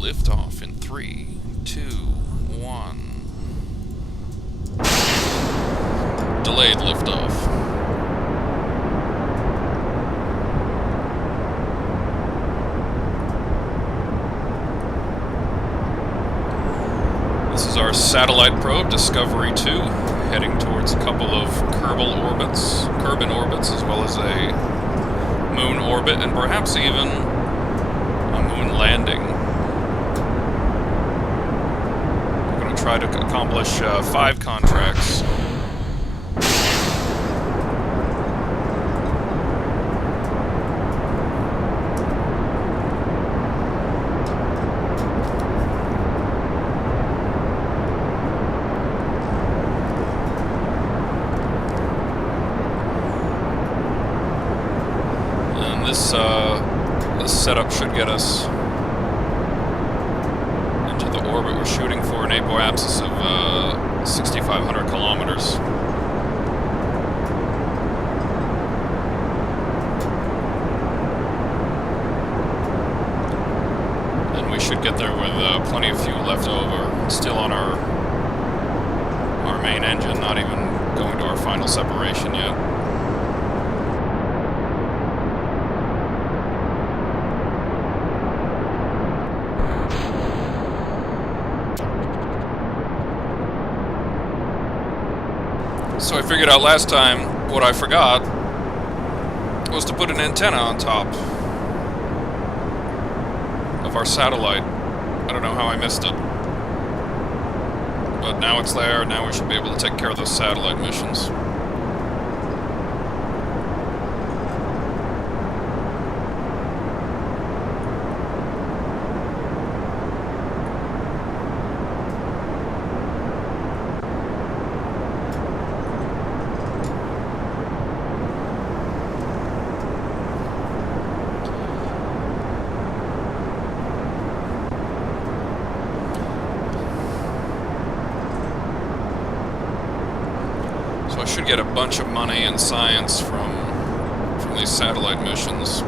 liftoff in 3, 2, 1. Delayed liftoff. This is our satellite probe, Discovery 2, heading towards a couple of Kerbal orbits, as well as a moon orbit, and perhaps even a moon landing. We're going to try to accomplish 5 contracts. This setup should get us into the orbit we're shooting for, an apoapsis of 6,500 kilometers. And we should get there with plenty of fuel left over, still on our main engine, not even going to our final separation yet. So I figured out last time what I forgot was to put an antenna on top of our satellite. I don't know how I missed it. But now it's there, now we should be able to take care of those satellite missions. I should get a bunch of money and science from these satellite missions.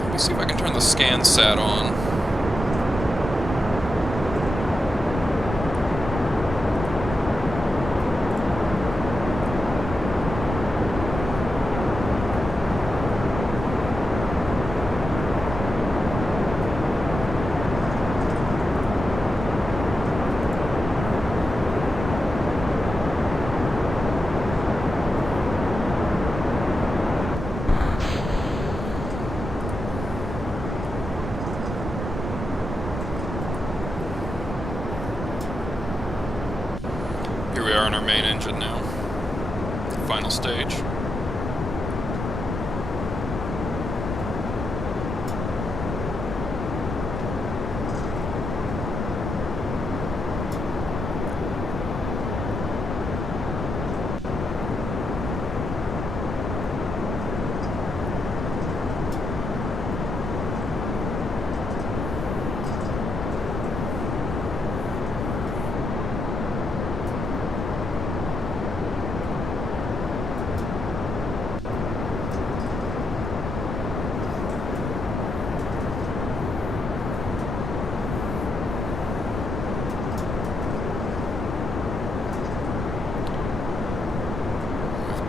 Let me see if I can turn the ScanSat on. Here we are on our main engine now. Final stage.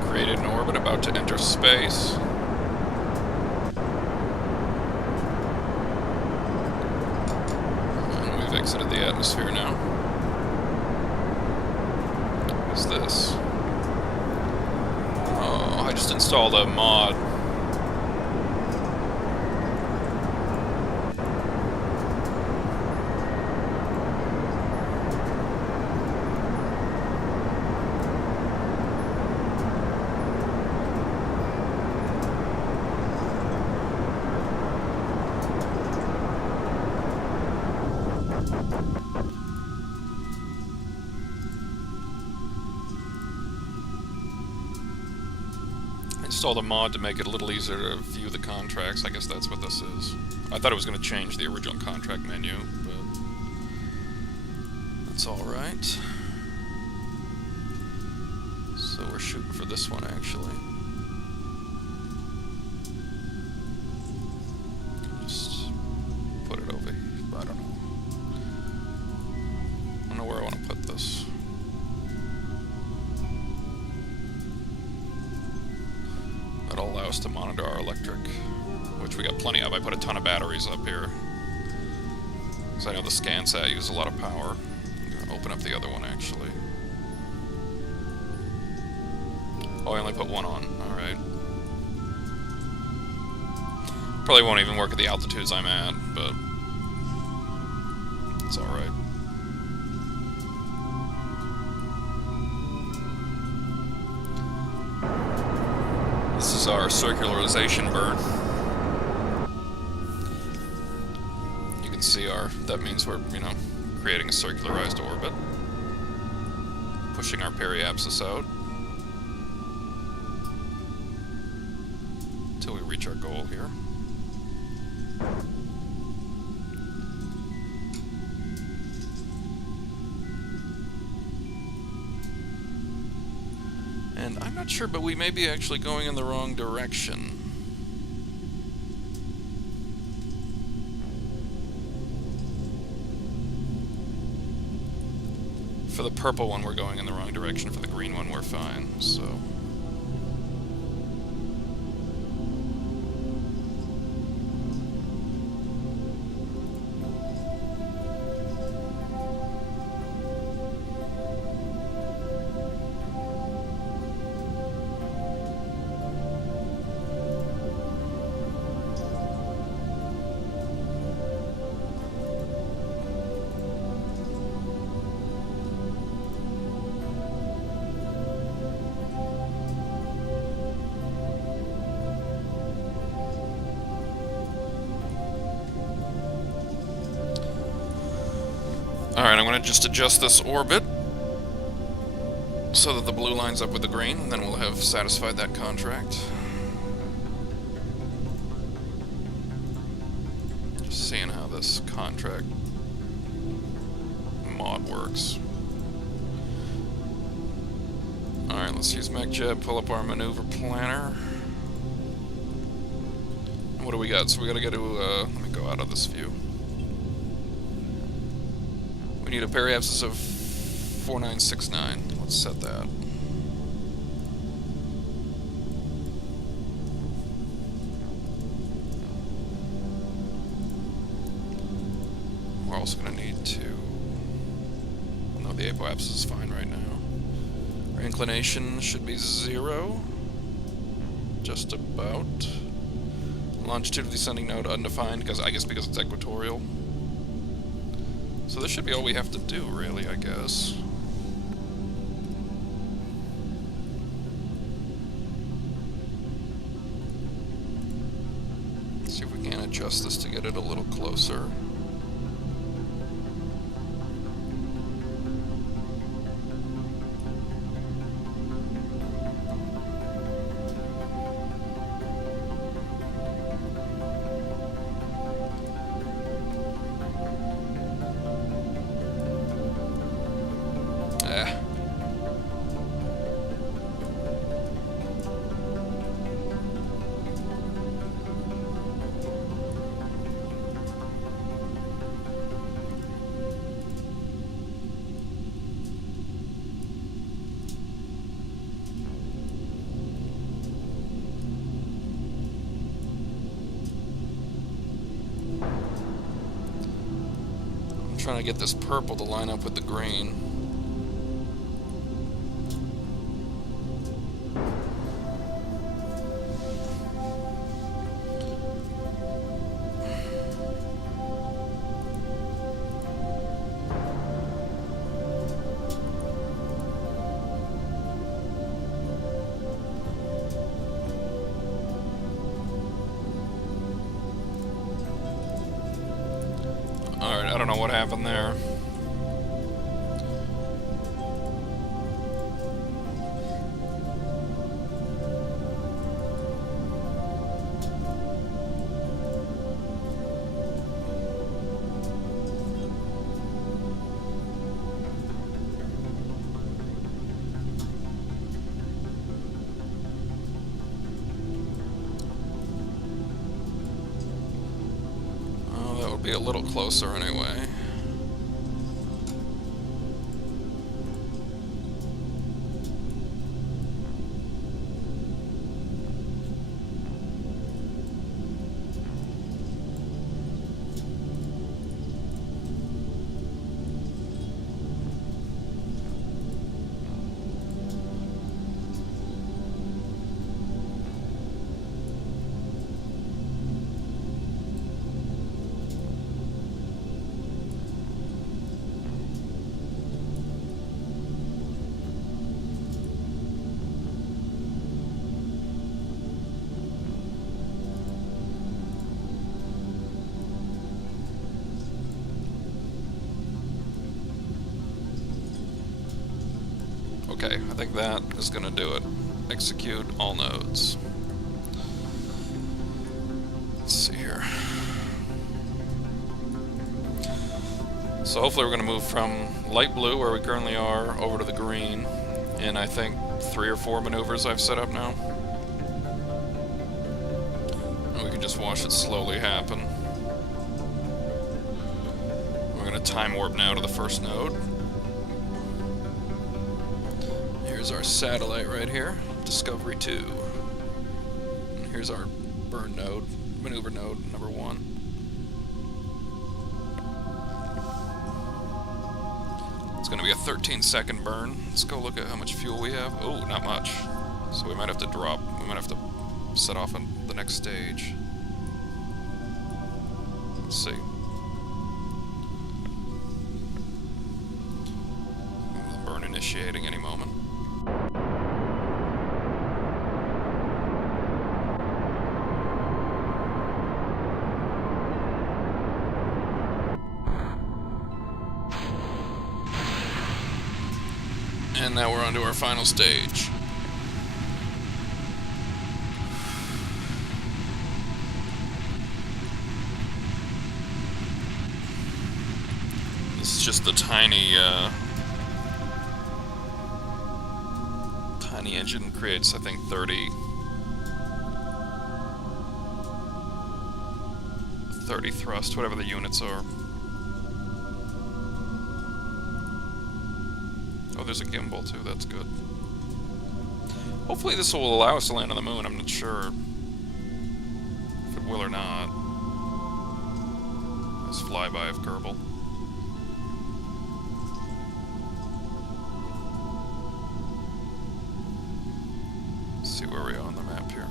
Created an orbit, about to enter space. And we've exited the atmosphere now. What is this? Oh, I just installed a mod. Installed a mod to make it a little easier to view the contracts. I guess that's what this is. I thought it was going to change the original contract menu, but that's alright. So we're shooting for this one, actually. Just put it over here. I don't know. I don't know where I want to put this. That'll allow us to monitor our electric, which we got plenty of. I put a ton of batteries up here. So I know the ScanSat uses a lot of power. I'm going to open up the other one, actually. Oh, I only put one on. Alright. Probably won't even work at the altitudes I'm at, but it's alright. This is our circularization burn. You can see that means we're, creating a circularized orbit. Pushing our periapsis out. Until we reach our goal here. And I'm not sure, but we may be actually going in the wrong direction. For the purple one, we're going in the wrong direction. For the green one, we're fine, so... Alright, I'm going to just adjust this orbit so that the blue lines up with the green, and then we'll have satisfied that contract. Just seeing how this contract mod works. Alright, let's use MechJeb, pull up our maneuver planner. What do we got? So we gotta go to, let me go out of this view. We need a periapsis of 4969. Let's set that. We're also going to need to... No, the apoapsis is fine right now. Our inclination should be 0. Just about. Longitude of descending node undefined, because because it's equatorial. So this should be all we have to do, really, I guess. Let's see if we can adjust this to get it a little closer. Trying to get this purple to line up with the green. Alright, I don't know what happened there. be a little closer anyway. Okay, I think that is going to do it. Execute all nodes. Let's see here. So hopefully we're going to move from light blue, where we currently are, over to the green in, I think, 3 or 4 maneuvers I've set up now. And we can just watch it slowly happen. We're going to time warp now to the first node. Here's our satellite right here, Discovery 2. And here's our burn node, maneuver node number 1. It's going to be a 13-second burn. Let's go look at how much fuel we have. Oh, not much. So we might have to drop. We might have to set off on the next stage. Let's see. Burn initiating any moment. And now we're on to our final stage. This is just the tiny engine creates, I think, 30 thrust, whatever the units are. Oh, there's a gimbal too, that's good. Hopefully this will allow us to land on the moon, I'm not sure if it will or not. Nice flyby of Kerbal. Let's see where we are on the map here.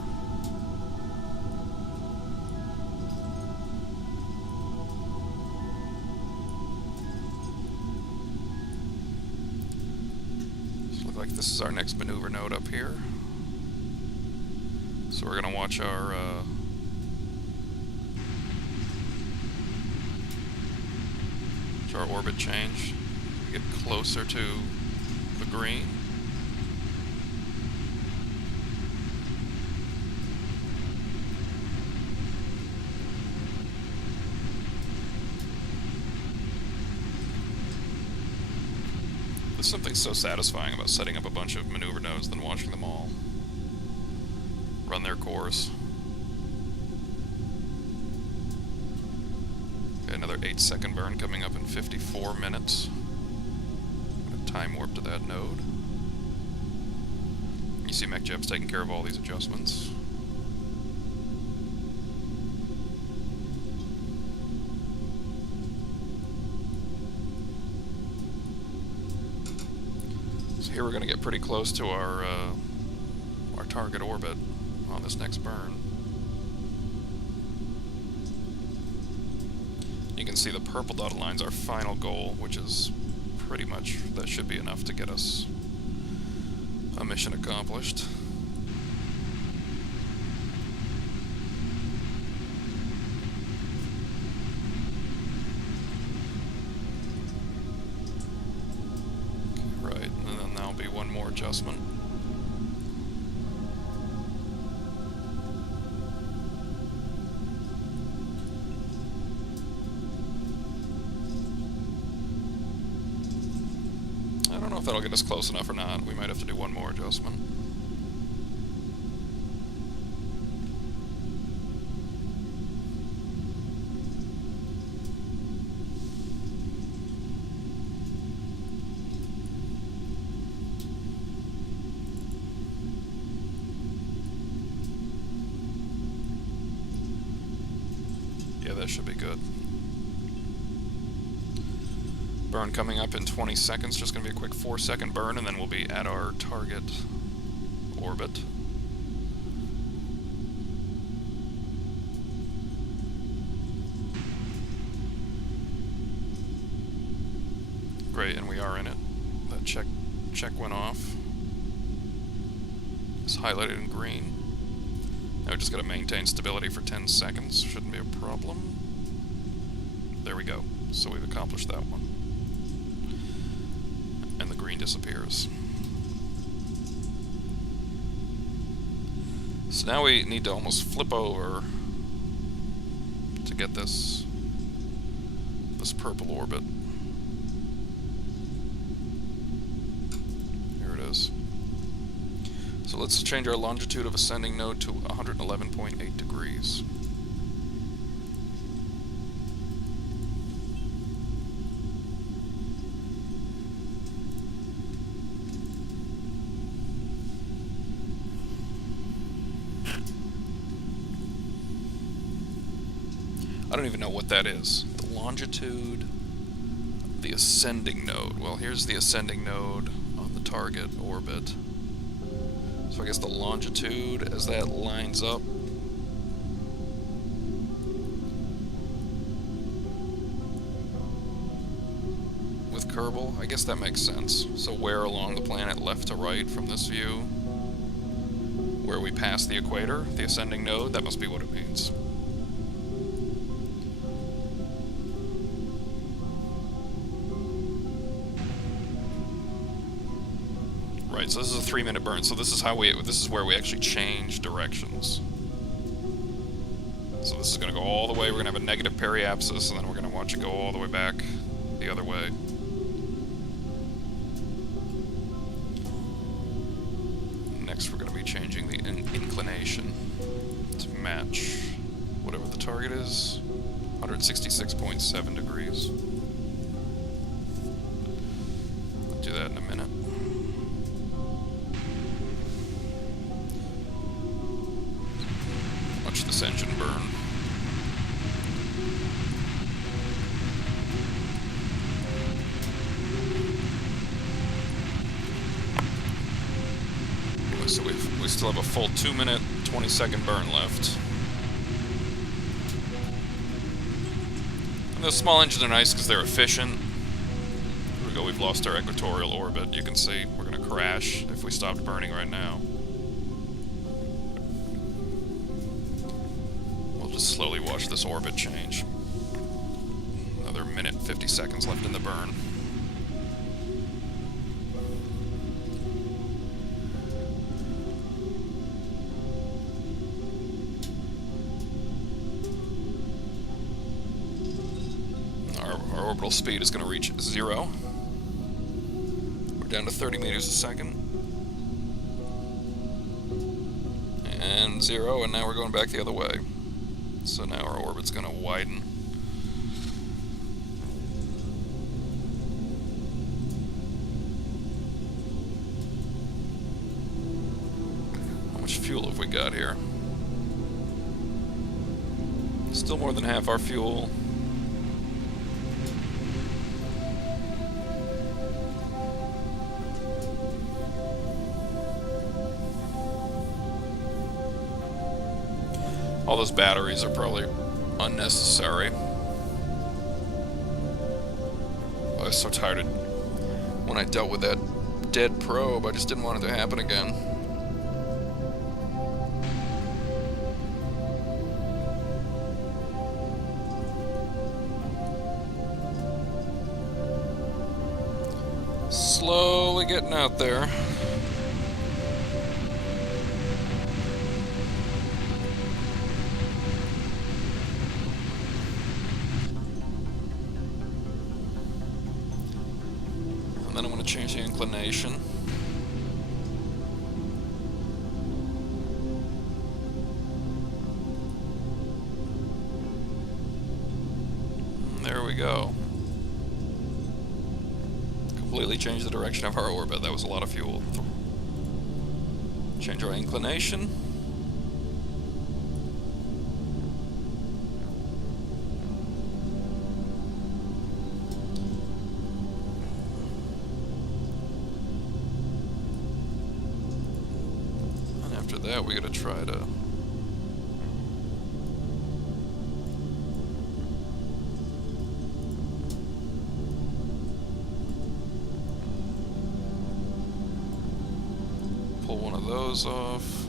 Like this is our next maneuver node up here. So we're gonna watch our orbit change. Get closer to the green. There's something so satisfying about setting up a bunch of maneuver nodes than watching them all run their course. Okay, another 8-second burn coming up in 54 minutes. I'm gonna time warp to that node. You see MechJeb's taking care of all these adjustments. Here we're going to get pretty close to our target orbit on this next burn. You can see the purple dotted line's our final goal, which is pretty much, that should be enough to get us a mission accomplished. One more adjustment. I don't know if that'll get us close enough or not. We might have to do one more adjustment. that should be good. Burn coming up in 20 seconds, just going to be a quick 4-second burn, and then we'll be at our target orbit. Great, and we are in it. That check went off. It's highlighted in green. Now we just got to maintain stability for 10 seconds. Shouldn't be a problem. There we go. So we've accomplished that one. And the green disappears. So now we need to almost flip over to get this purple orbit. Here it is. So let's change our longitude of ascending node to 111.8 degrees. I don't even know what that is. The longitude of the ascending node. Well, here's the ascending node on the target orbit. So I guess the longitude as that lines up. With Kerbal, I guess that makes sense. So where along the planet, left to right from this view, where we pass the equator, the ascending node, that must be what it means. Right, so this is a 3-minute burn. So this is where we actually change directions. So this is going to go all the way. We're going to have a negative periapsis, and then we're going to watch it go all the way back the other way. Next, we're going to be changing the inclination to match whatever the target is. 166.7 degrees. I'll do that in a minute. Watch this engine burn. So we still have a full 2-minute, 20-second burn left. And those small engines are nice because they're efficient. Here we go, we've lost our equatorial orbit. You can see we're going to crash if we stopped burning right now. We'll just slowly watch this orbit change. Another minute, 50 seconds left in the burn. Our orbital speed is going to reach 0. We're down to 30 meters a second. And 0, and now we're going back the other way. So now our orbit's going to widen. How much fuel have we got here? Still more than half our fuel. All those batteries are probably unnecessary. I was so tired of when I dealt with that dead probe. I just didn't want it to happen again. Slowly getting out there. And then I'm going to change the inclination. And there we go. Completely change the direction of our orbit. That was a lot of fuel. Change our inclination. after that, we gotta try to... pull one of those off.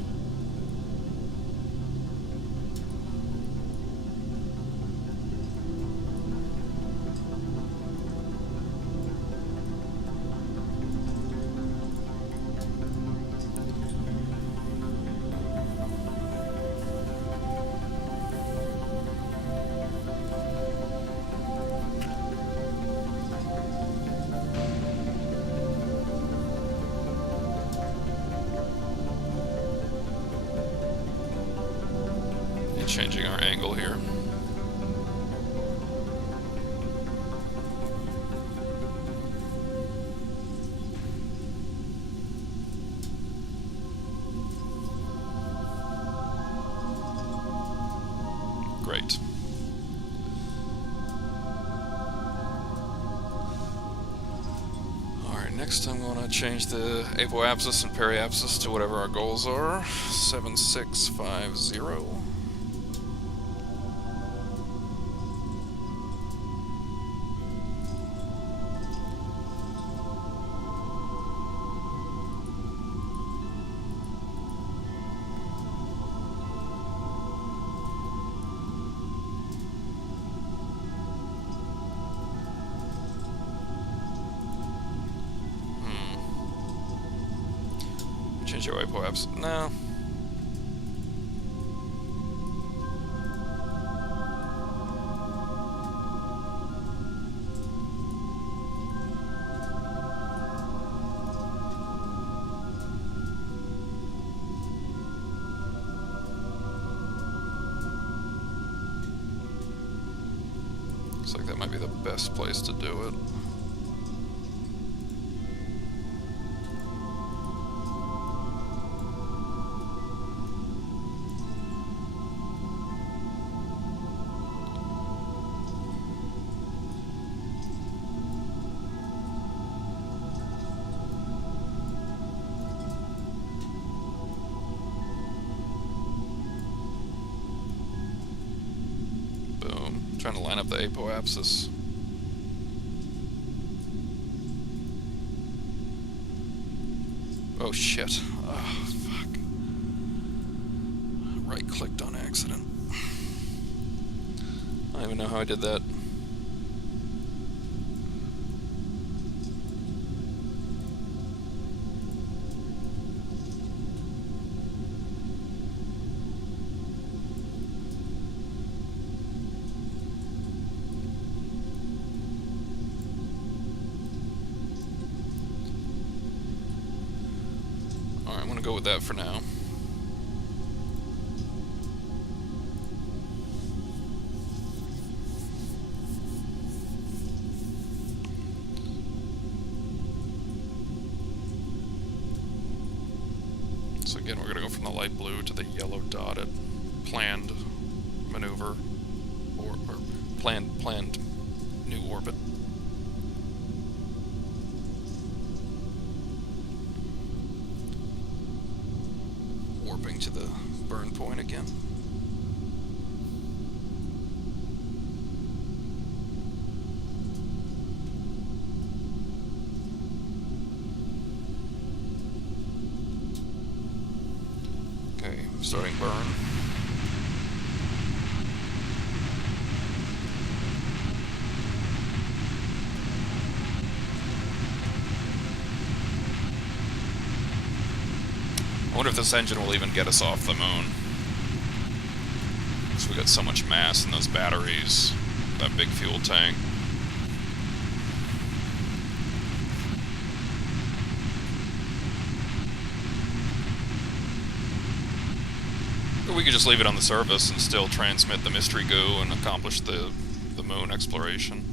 Changing our angle here. Great. Alright, next I'm going to change the apoapsis and periapsis to whatever our goals are. 7650. Change your apoapsis. No. Looks like that might be the best place to do it. Trying to line up the apoapsis. Oh shit. Oh fuck. Right clicked on accident. I don't even know how I did that. I'm gonna go with that for now. So again, we're gonna go from the light blue to the yellow dotted planned maneuver or planned new orbit. Warping to the burn point again. Okay, starting burn. I wonder if this engine will even get us off the moon. Because we got so much mass in those batteries, that big fuel tank. Or we could just leave it on the surface and still transmit the mystery goo and accomplish the moon exploration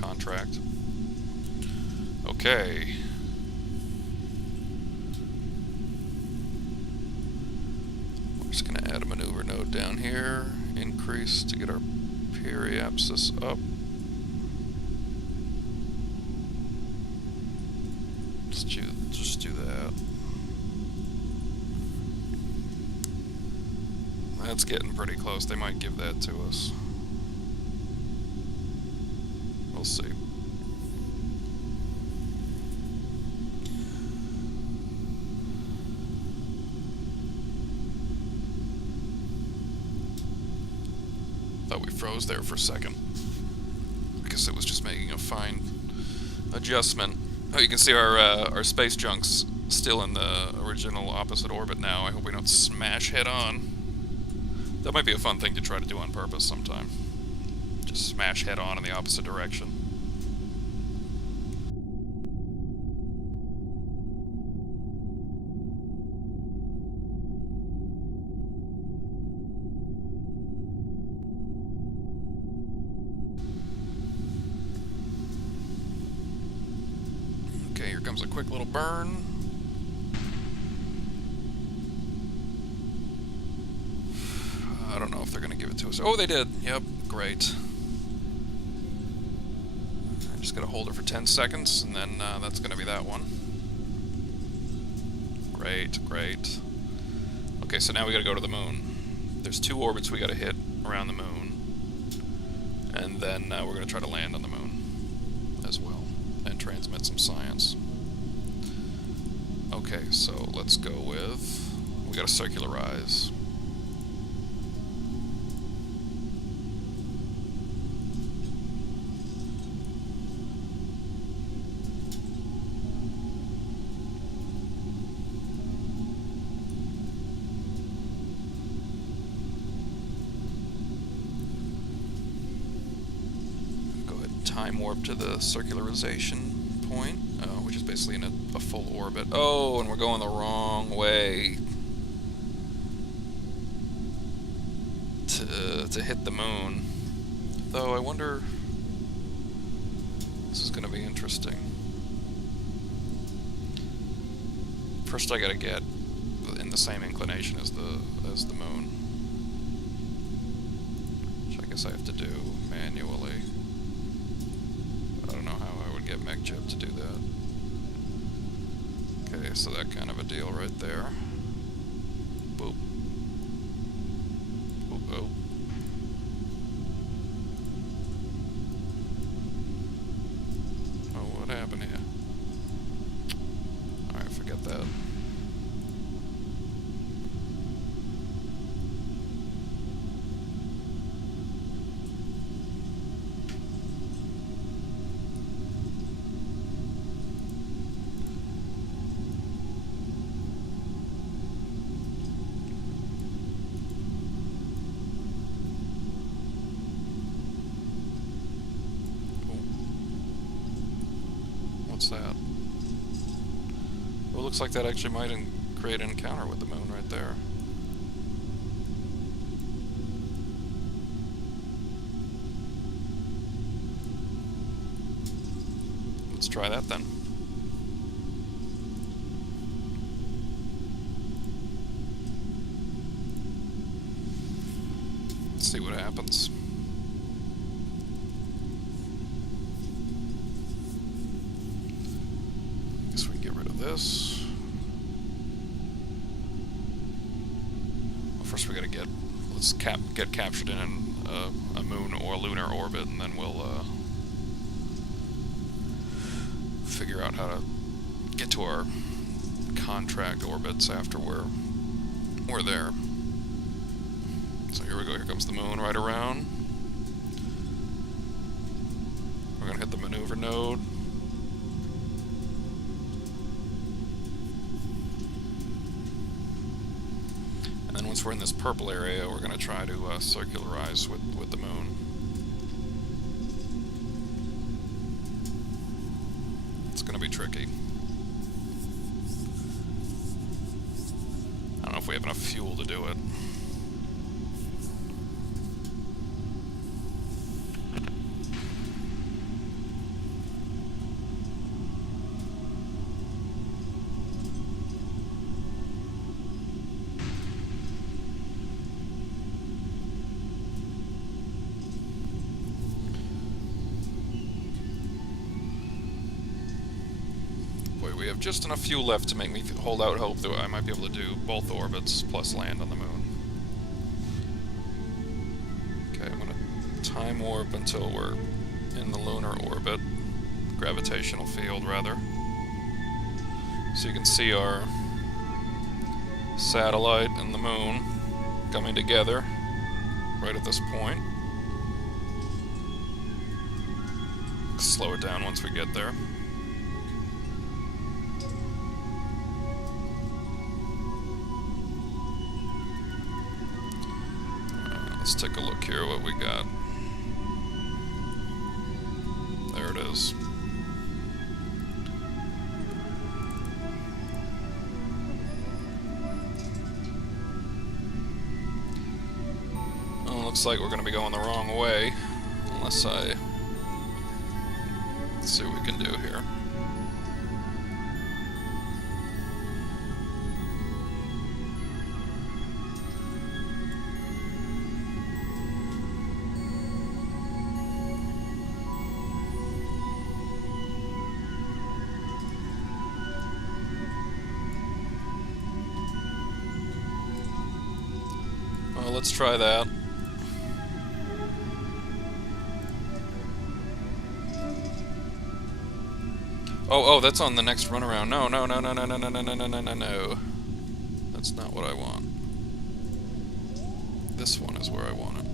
contract. Okay. Just gonna add a maneuver node down here, increase to get our periapsis up. Just do that. That's getting pretty close. They might give that to us. We'll see. Thought we froze there for a second. I guess it was just making a fine adjustment. Oh, you can see our space junk's still in the original opposite orbit now. I hope we don't smash head on. That might be a fun thing to try to do on purpose sometime. Just smash head on in the opposite direction. Okay, here comes a quick little burn. I don't know if they're going to give it to us. Oh, they did. Yep, great. I'm just going to hold it for 10 seconds, and then that's going to be that one. Great, great. Okay, so now we got to go to the moon. There's 2 orbits we got to hit around the moon. And then we're going to try to land on the moon as well, and transmit some science. Okay, so let's go with... we got to circularize. Time warp to the circularization point, which is basically in a full orbit. Oh, and we're going the wrong way to hit the moon. Though I wonder, this is going to be interesting. First, I got to get in the same inclination as the moon, which I guess I have to do manually. I don't know how I would get MechChip to do that. Okay, so that kind of a deal right there. Boop. Boop, boop. Oh, what happened here? Alright, forget that. That. Well, it looks like that actually might create an encounter with the moon right there. Let's try that then. Let's see what happens. This. Well, first we gotta let's get captured in a moon or lunar orbit, and then we'll figure out how to get to our contract orbits after we're there. So here we go. Here comes the moon right around. We're gonna hit the maneuver node. And then once we're in this purple area, we're going to try to circularize with the moon. It's going to be tricky. I don't know if we have enough fuel to do it. We have just enough fuel left to make me hold out hope that I might be able to do both orbits plus land on the moon. time warp until we're in the lunar orbit, gravitational field rather. So you can see our satellite and the moon coming together right at this point. Slow it down once we get there. Let's take a look here what we got. There it is. Well, looks like we're going to be going the wrong way, unless let's see what we can do here. Well, let's try that. Oh, that's on the next runaround. No. That's not what I want. This one is where I want it.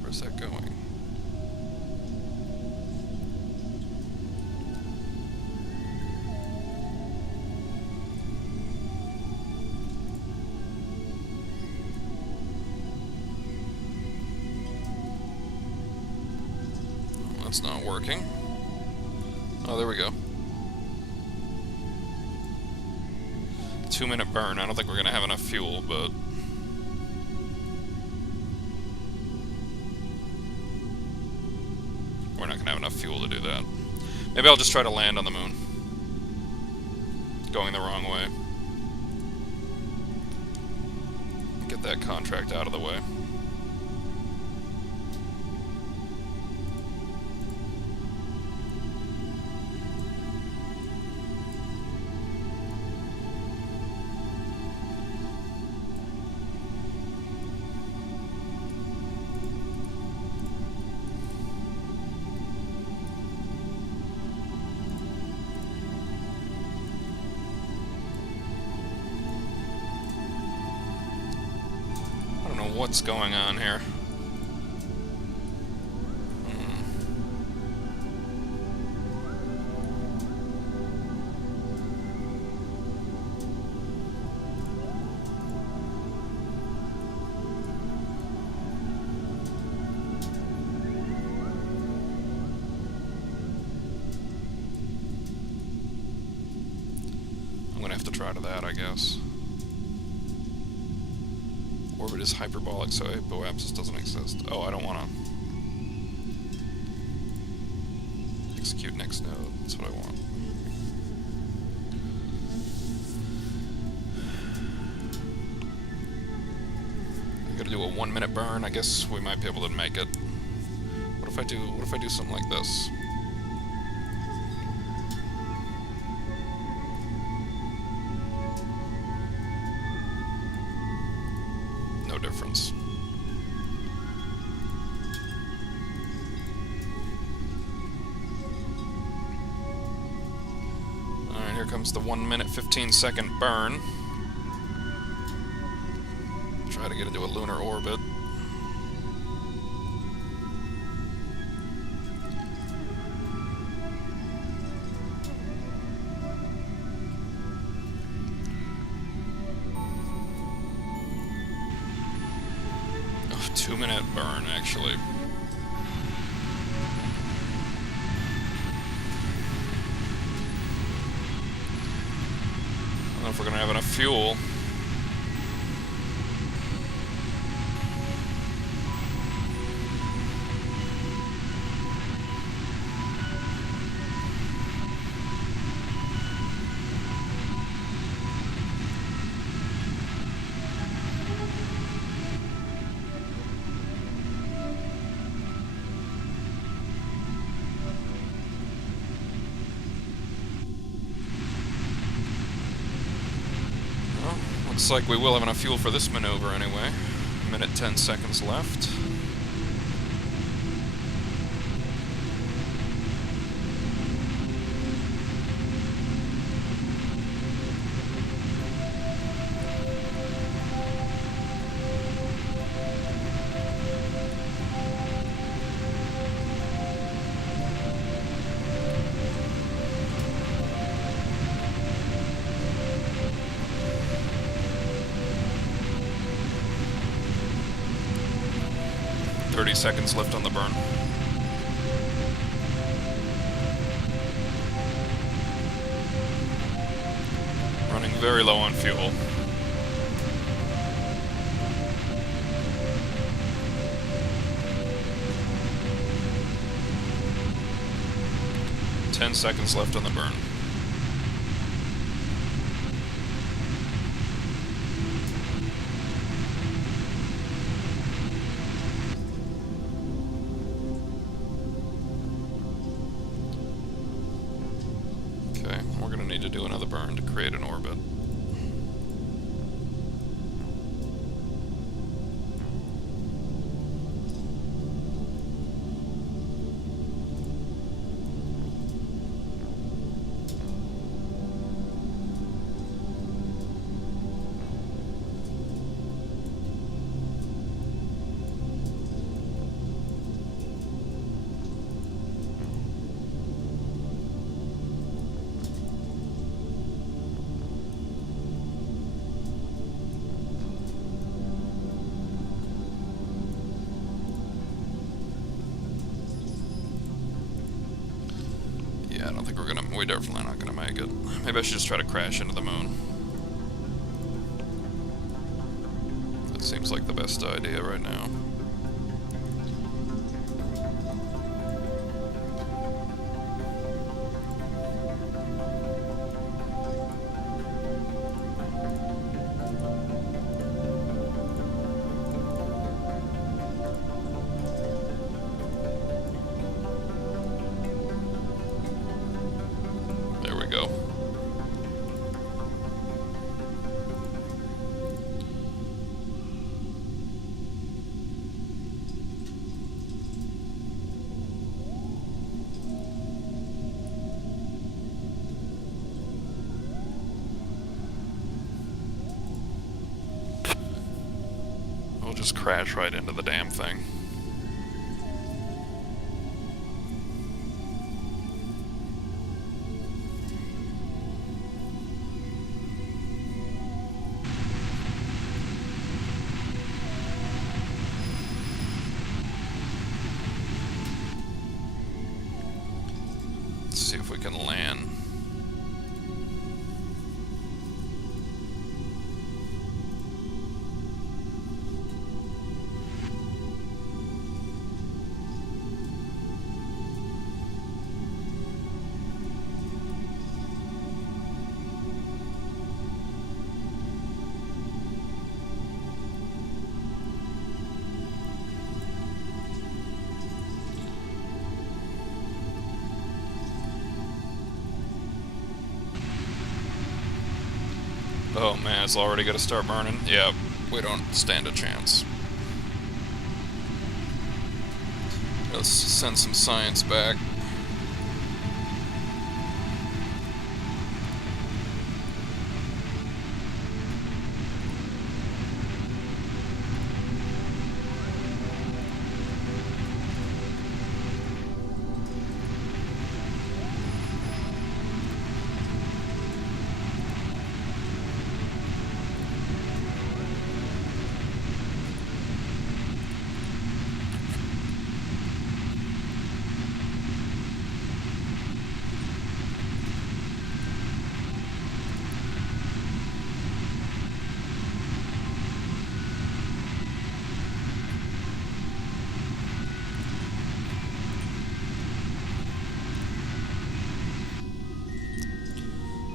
Where's that going? That's not working. Oh, there we go. 2-minute burn. I don't think we're gonna have enough fuel, but we're not gonna have enough fuel to do that. Maybe I'll just try to land on the moon. Going the wrong way. Get that contract out of the way. What's going on here? I'm gonna have to try to that, I guess. Orbit is hyperbolic, so apoapsis doesn't exist. Oh, I don't want to execute next node. That's what I want. I gotta do a 1-minute burn. I guess we might be able to make it. What if I do something like this? No difference. Alright, here comes the 1-minute 15-second burn. Try to get into a lunar orbit. Oh, 2-minute burn, actually. I don't know if we're gonna have enough fuel. Looks like we will have enough fuel for this maneuver anyway. Minute 10 seconds left. Seconds left on the burn. Running very low on fuel. Ten seconds left on the burn. To do another burn to create an orbit. I don't think we're definitely not gonna make it. Maybe I should just try to crash into the moon. That seems like the best idea right now. Just crash right into the damn thing. Let's see if we can land. Oh man, it's already gonna start burning. Yeah, we don't stand a chance. Let's send some science back.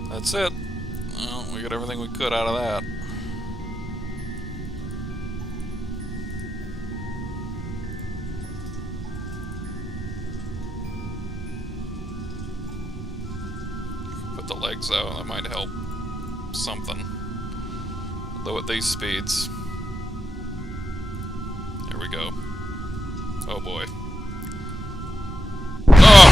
That's it. Well, we got everything we could out of that. Put the legs out, that might help something. Though at these speeds. Here we go. Oh boy. Oh!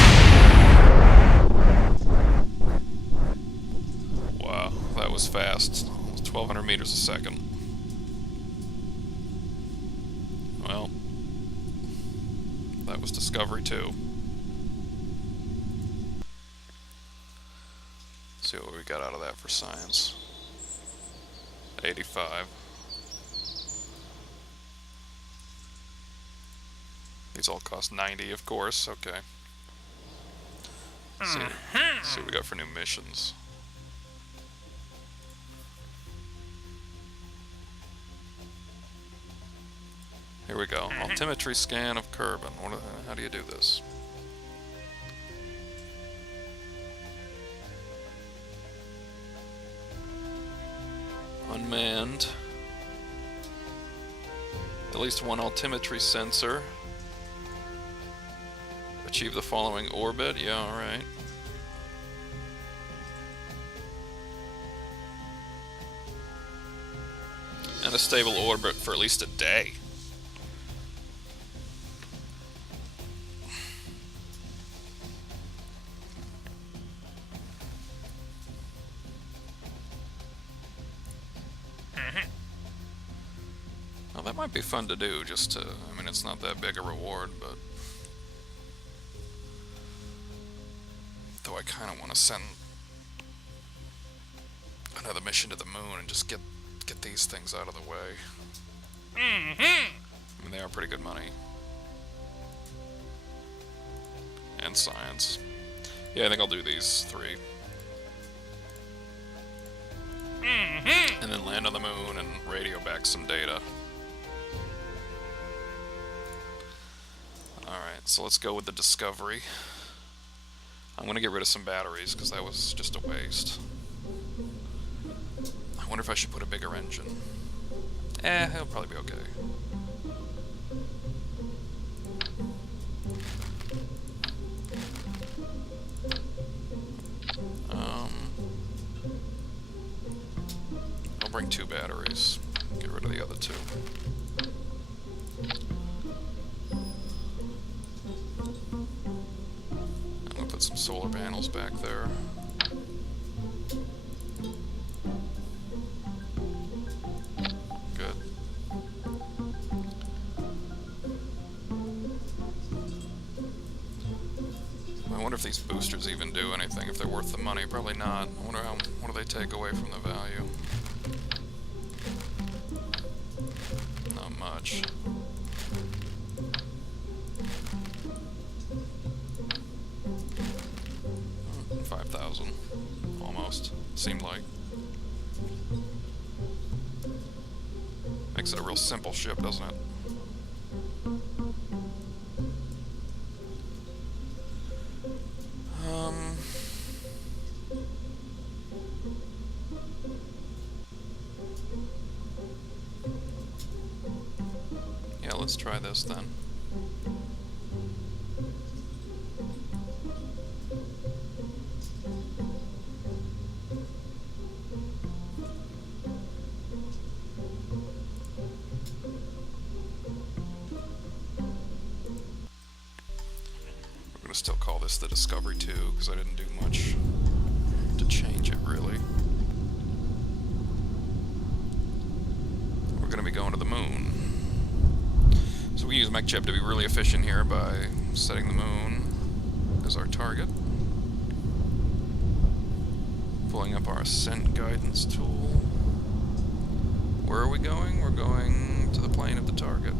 Wow, that was fast. 1,200 meters a second. Well, that was Discovery 2. See what we got out of that for science. 85. These all cost 90, of course. Okay. See what we got for new missions. Here we go. Altimetry scan of Kerbin. How do you do this? Unmanned. At least one altimetry sensor. Achieve the following orbit. Yeah, alright. And a stable orbit for at least a day. Well, that might be fun to do, just to... I mean, it's not that big a reward, but... Though I kind of want to send another mission to the moon and just get these things out of the way. I mean, they are pretty good money. And science. Yeah, I think I'll do these 3. And then land on the moon and radio back some data. Alright, so let's go with the Discovery. I'm gonna get rid of some batteries, because that was just a waste. I wonder if I should put a bigger engine. It'll probably be okay. I'll bring 2 batteries. Get rid of the other 2. I'm gonna put some solar panels back there. Good. I wonder if these boosters even do anything, if they're worth the money. Probably not. I wonder what do they take away from the value? Not much. Hmm, 5,000. Almost. Seemed like. Makes it a real simple ship, doesn't it? Yeah, let's try this then. We're gonna still call this the Discovery 2 because I didn't do much to change it really. We're gonna be going to the moon. So we use MechChip to be really efficient here by setting the moon as our target. Pulling up our ascent guidance tool. Where are we going? We're going to the plane of the target.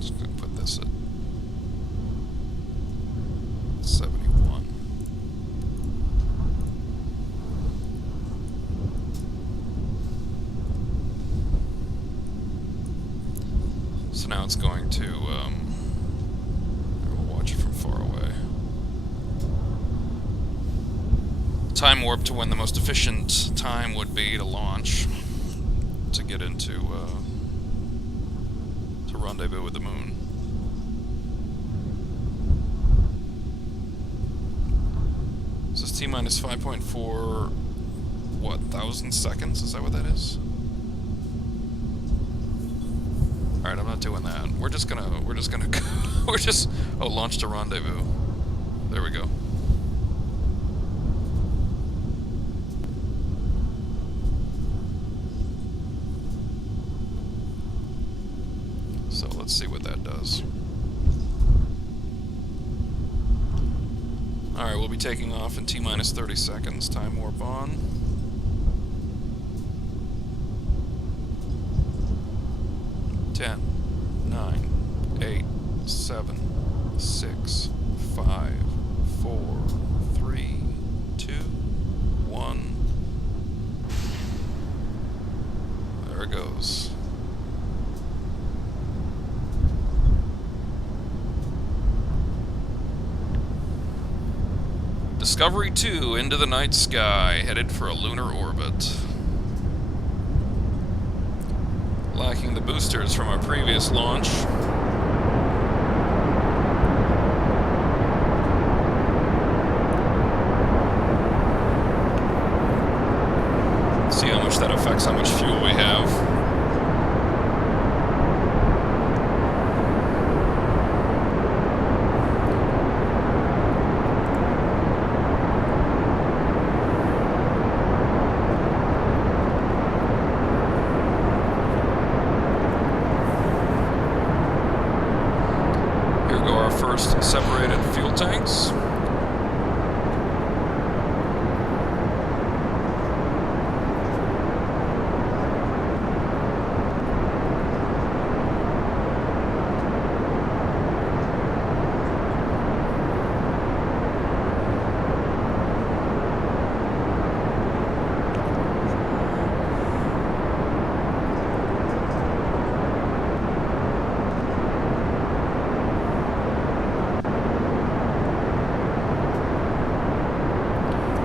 Just gonna put this at 71. So now it's going to, we'll watch it from far away. Time warp to when the most efficient time would be to launch, to get into, to rendezvous with the moon. T minus 5.4, what, 1,000 seconds? Is that what that is? Alright, I'm not doing that. We're just gonna go. Oh, launch to rendezvous. There we go. So let's see what that does. Alright, we'll be taking off in T minus 30 seconds. Time warp on. Ten, 9, 8, 7, 6, 5, 4, 3, 2, 1. There it goes. Discovery 2 into the night sky, headed for a lunar orbit. Lacking the boosters from our previous launch. See how much that affects how much fuel we have. First separated fuel tanks.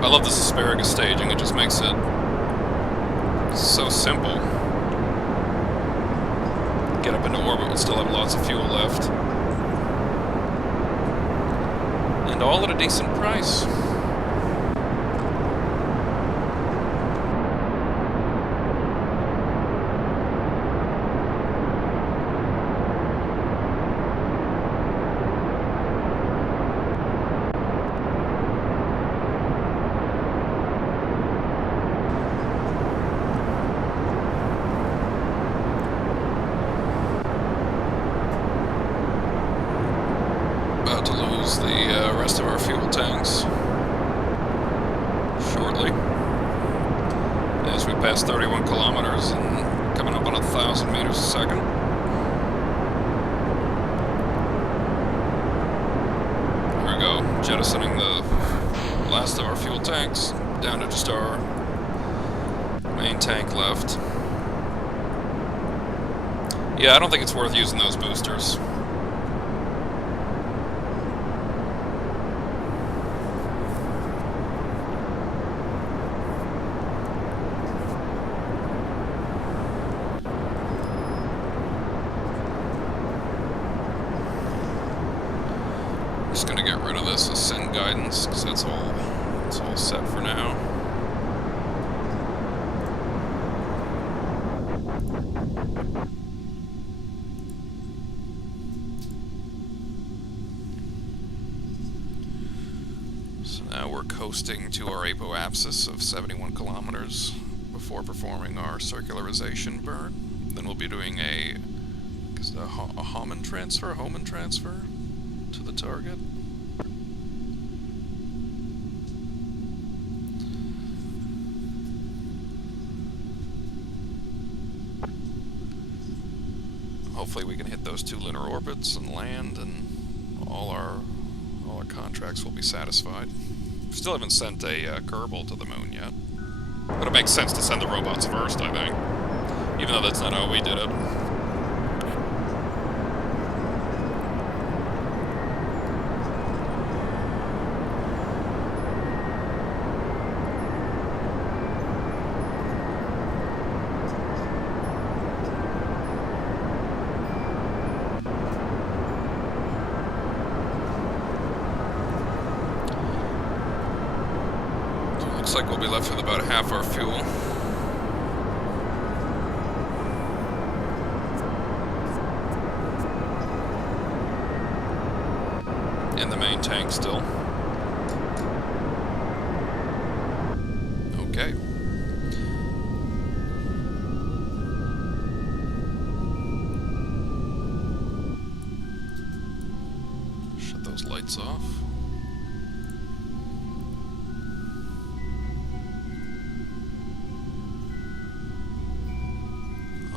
I love this asparagus staging, it just makes it so simple. Get up into orbit, we'll still have lots of fuel left. And all at a decent price. About to lose the rest of our fuel tanks shortly as we pass 31 kilometers and coming up on 1,000 meters a second. There we go, jettisoning the last of our fuel tanks down to just our main tank left. Yeah, I don't think it's worth using those boosters. Just gonna get rid of this ascent guidance because it's all set for now. So now we're coasting to our apoapsis of 71 kilometers before performing our circularization burn. Then we'll be doing a Hohmann transfer to the target. Hopefully we can hit those 2 lunar orbits and land, and all our contracts will be satisfied. We still haven't sent a Kerbal to the moon yet, but it makes sense to send the robots first, I think, even though that's not how we did it. like we'll be left with about half our fuel. In the main tank still. Okay. Shut those lights off.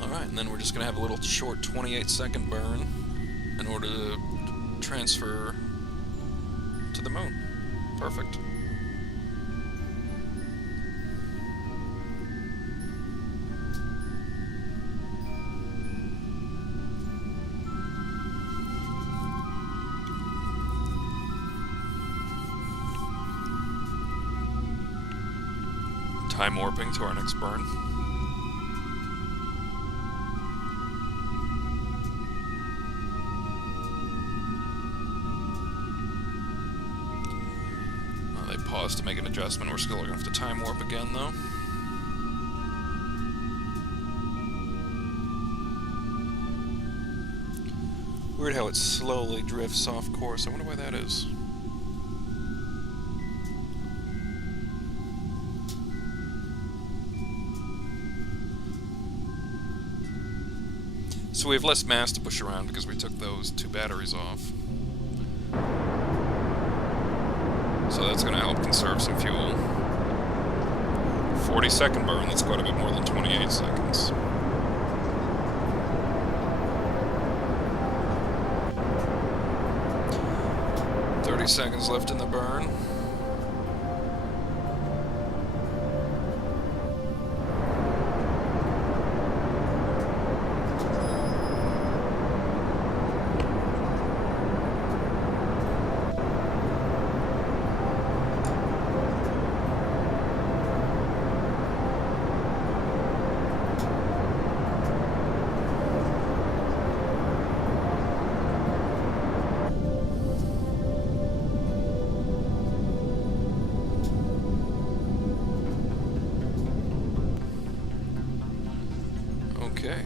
Alright, and then we're just going to have a little short 28-second burn in order to transfer to the moon. Perfect. Time warping to our next burn. They paused to make an adjustment. We're still going to have to time warp again, though. Weird how it slowly drifts off course. I wonder why that is. So we have less mass to push around because we took those 2 batteries off. So that's going to help conserve some fuel. 40-second burn, that's quite a bit more than 28 seconds. Seconds left in the burn. Okay.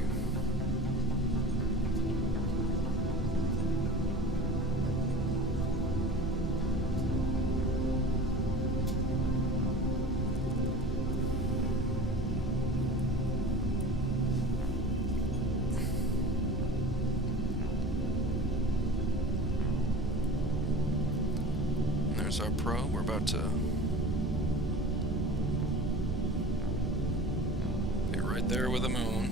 There's our probe. We're about to be right there with the moon.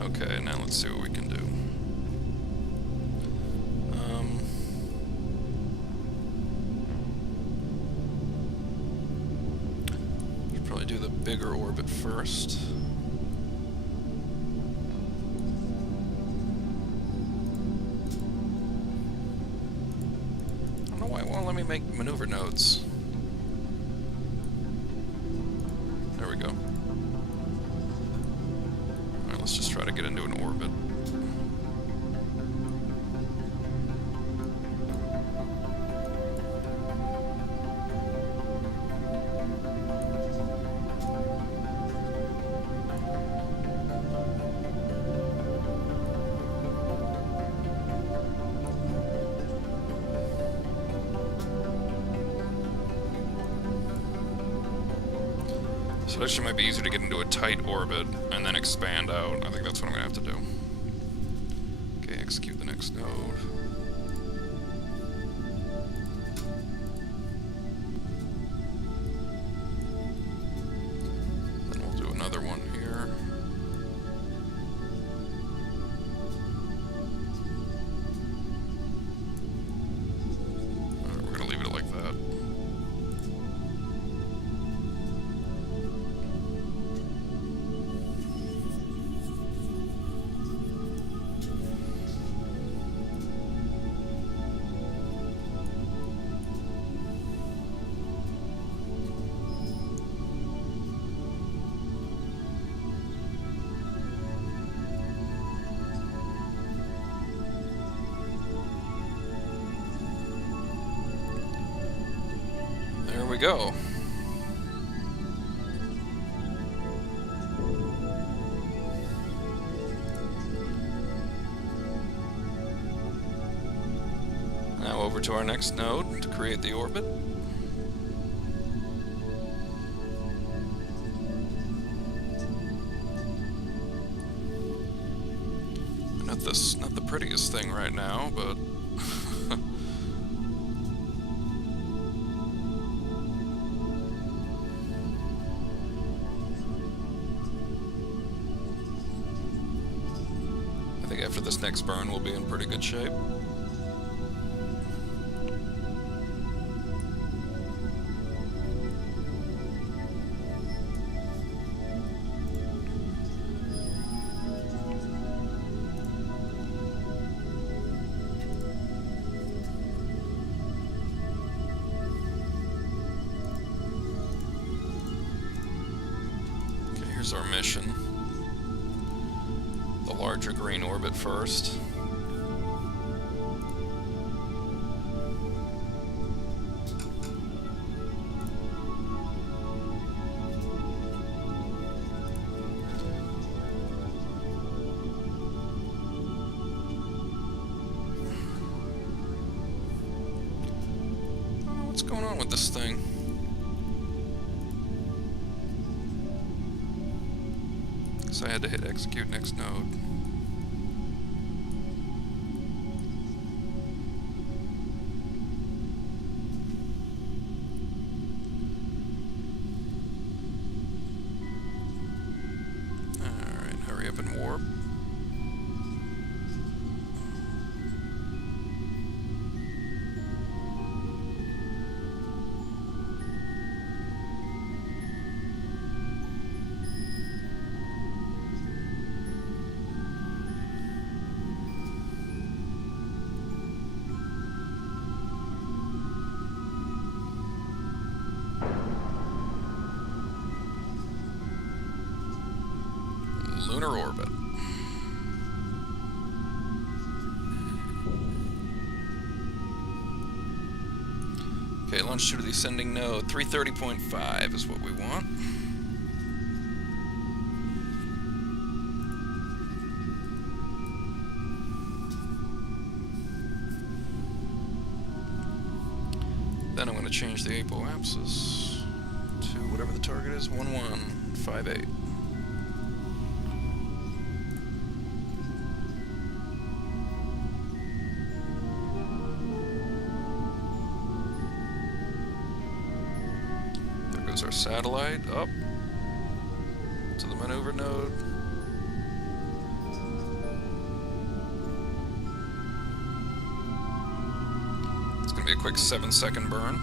Okay, now let's see what we can do. Should probably do the bigger orbit first. I don't know why it won't let me make maneuver nodes. There we go. Let's just try to get into an orbit. So it actually might be easier to get into a tight orbit and then expand out. I think that's what I'm going to have to do. Okay, execute the next node. Then we'll do another one here. Alright, we're going to leave it like that. we go. Now over to our next node to create the orbit. Not the prettiest thing right now, but I think after this next burn we'll be in pretty good shape. Here's our mission. The larger green orbit first. What's going on with this thing? So I had to hit execute next node. Alright, hurry up and warp. Lunar orbit. Okay, launch to the ascending node. 330.5 is what we want. Then I'm going to change the apoapsis to whatever the target is, 1158. Our satellite up to the maneuver node. It's going to be a quick 7-second burn.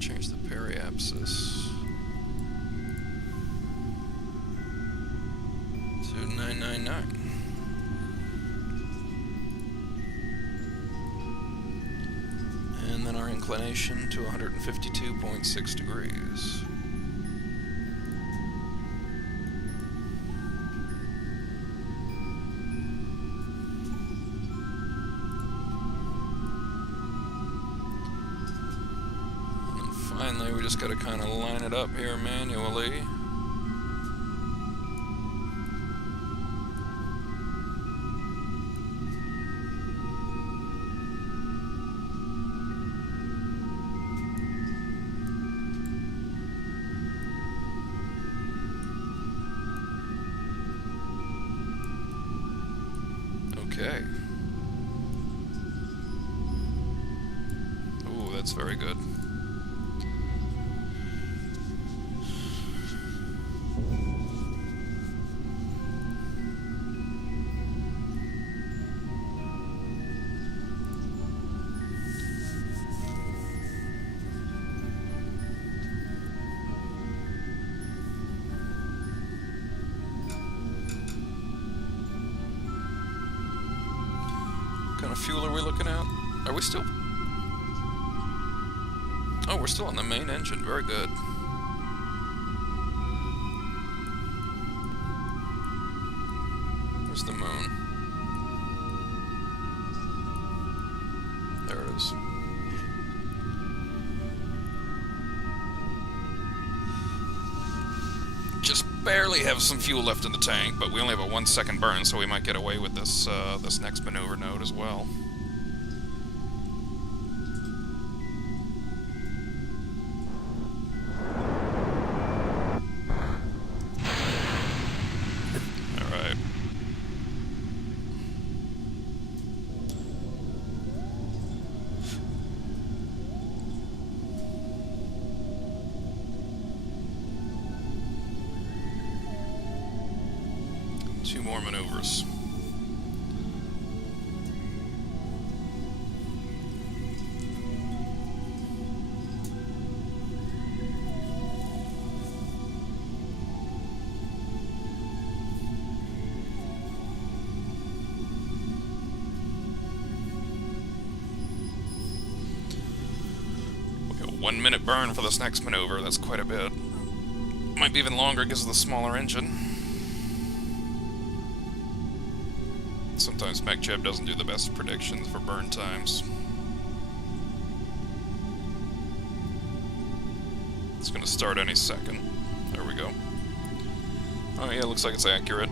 Change the periapsis to 999. And then our inclination to 152.6 degrees. Finally, we just got to kind of line it up here manually. Okay. Ooh, that's very good. kind of fuel are we looking at? Are we still... Oh, we're still on the main engine. Very good. Where's the moon? There it is. Just barely have some fuel left in the tank, but we only have a 1 second burn, so we might get away with this this next maneuver node as well. Alright. Two more maneuvers. We got 1 minute burn for this next maneuver. That's quite a bit. Might be even longer because of the smaller engine. Sometimes MechJeb doesn't do the best predictions for burn times. It's gonna start any second. There we go. Oh yeah, looks like it's accurate.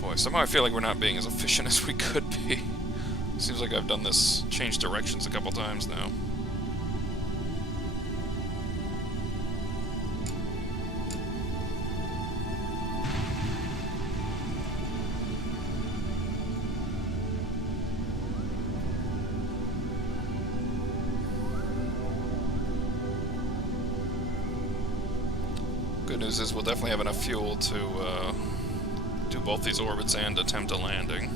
Boy, somehow I feel like we're not being as efficient as we could be. Seems like I've done this, changed directions a couple times now. Good news is we'll definitely have enough fuel to do both these orbits and attempt a landing.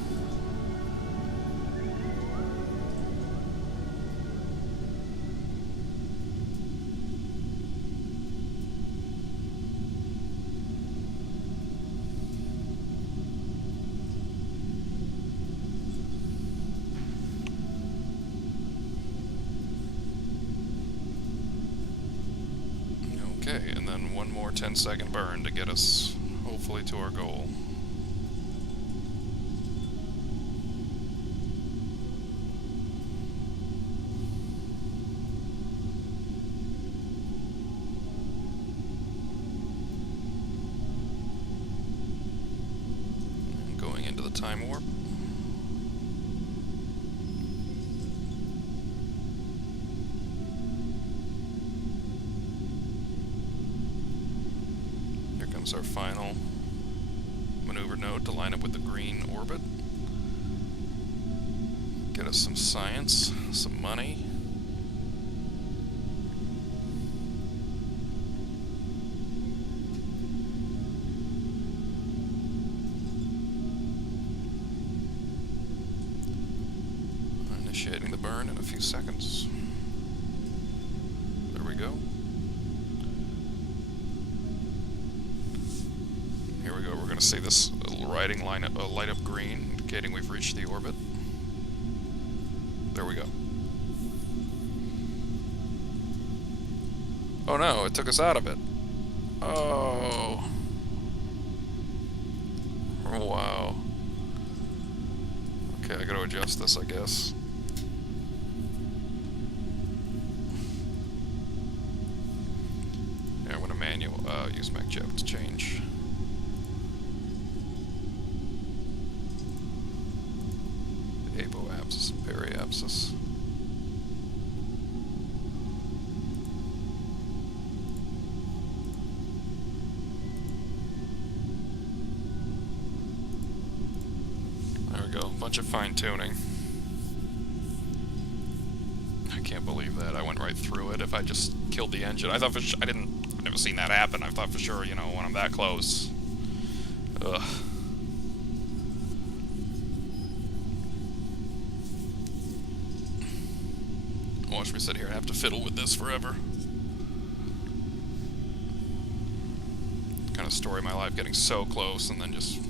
Okay, and then one more 10-second burn to get us, hopefully, to our goal. And going into the time warp. Our final maneuver node to line up with the green orbit. Get us some science, some money. Initiating the burn in a few seconds. There we go. We're going to see this little writing light up green, indicating we've reached the orbit. There we go. Oh no, it took us out of it. Oh. Oh wow. Okay, I got to adjust this, I guess. Yeah, I'm going to use MechJeb to change. Apoapsis and periapsis. There we go, a bunch of fine-tuning. I can't believe that. I went right through it. If I just killed the engine, I thought for sure, I've never seen that happen. I thought for sure, you know, when I'm that close. Ugh. Watch me sit here and have to fiddle with this forever. Kind of story of my life, getting so close and then just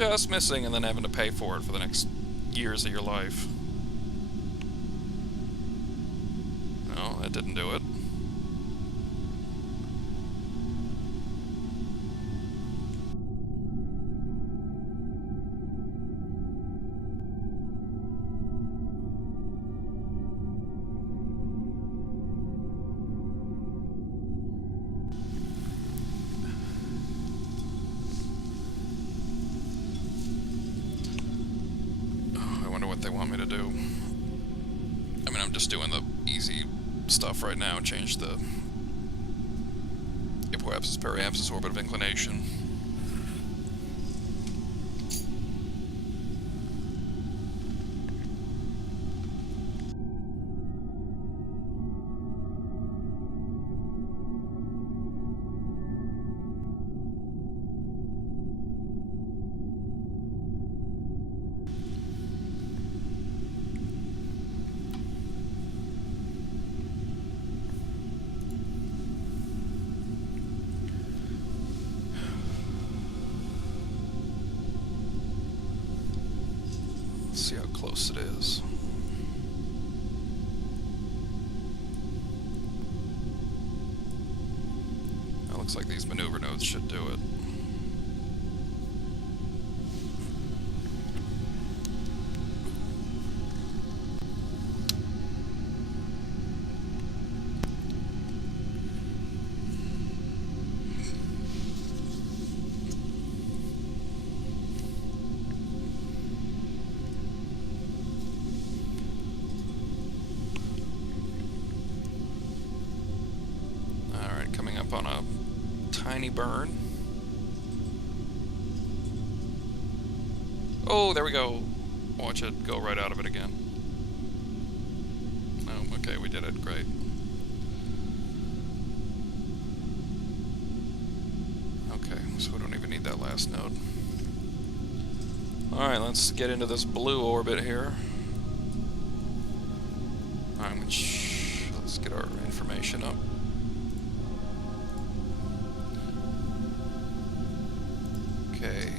just missing and then having to pay for it for the next years of your life. No, that didn't do it. What they want me to do. I mean, I'm just doing the easy stuff right now. Change the apoapsis, periapsis, orbit of inclination. See how close it is. That looks like these maneuver nodes should do it. Coming up on a tiny burn. Oh, there we go. Watch it go right out of it again. Oh, okay, we did it. Great. Okay, so we don't even need that last node. Alright, let's get into this blue orbit here. Alright, let's get our information up. Okay.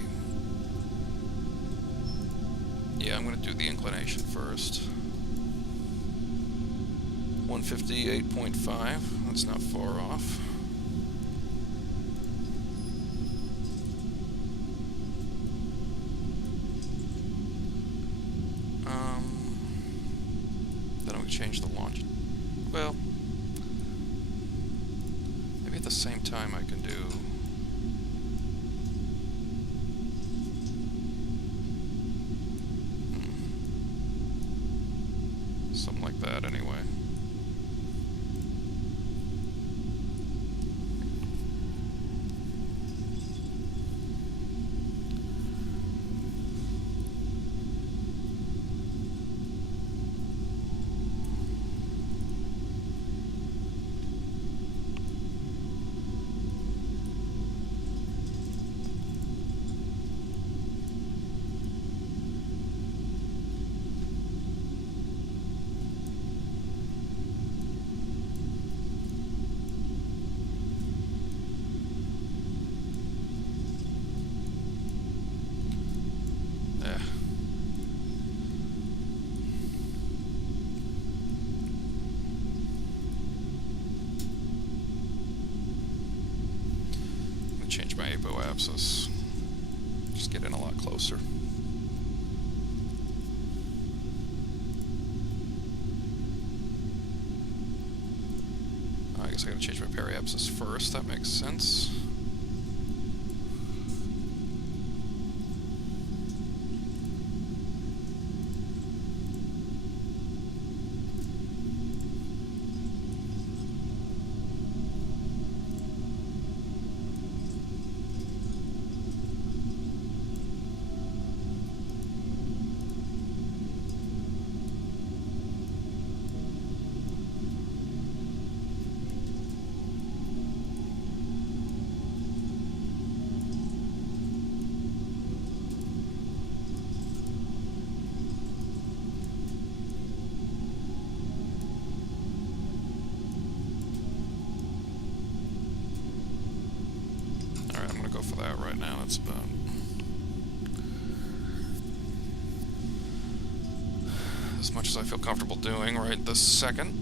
Yeah, I'm going to do the inclination first. 158.5. That's not far off. Then I'm going to change the launch. Well, maybe at the same time I can do... something like that, anyway. Change my apoapsis. Just get in a lot closer. I guess I gotta change my periapsis first. That makes sense. For that right now, it's about as much as I feel comfortable doing right this second.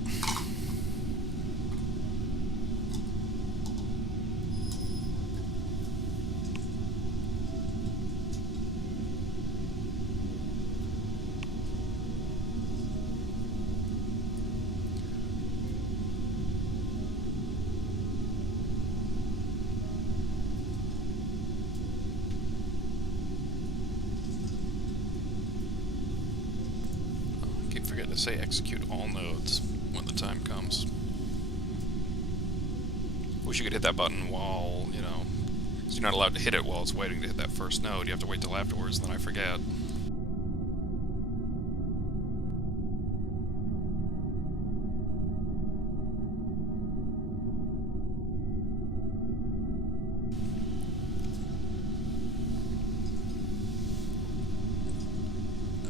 Forget to say execute all nodes when the time comes. Wish you could hit that button while, you know, 'cause you're not allowed to hit it while it's waiting to hit that first node. You have to wait till afterwards, then I forget.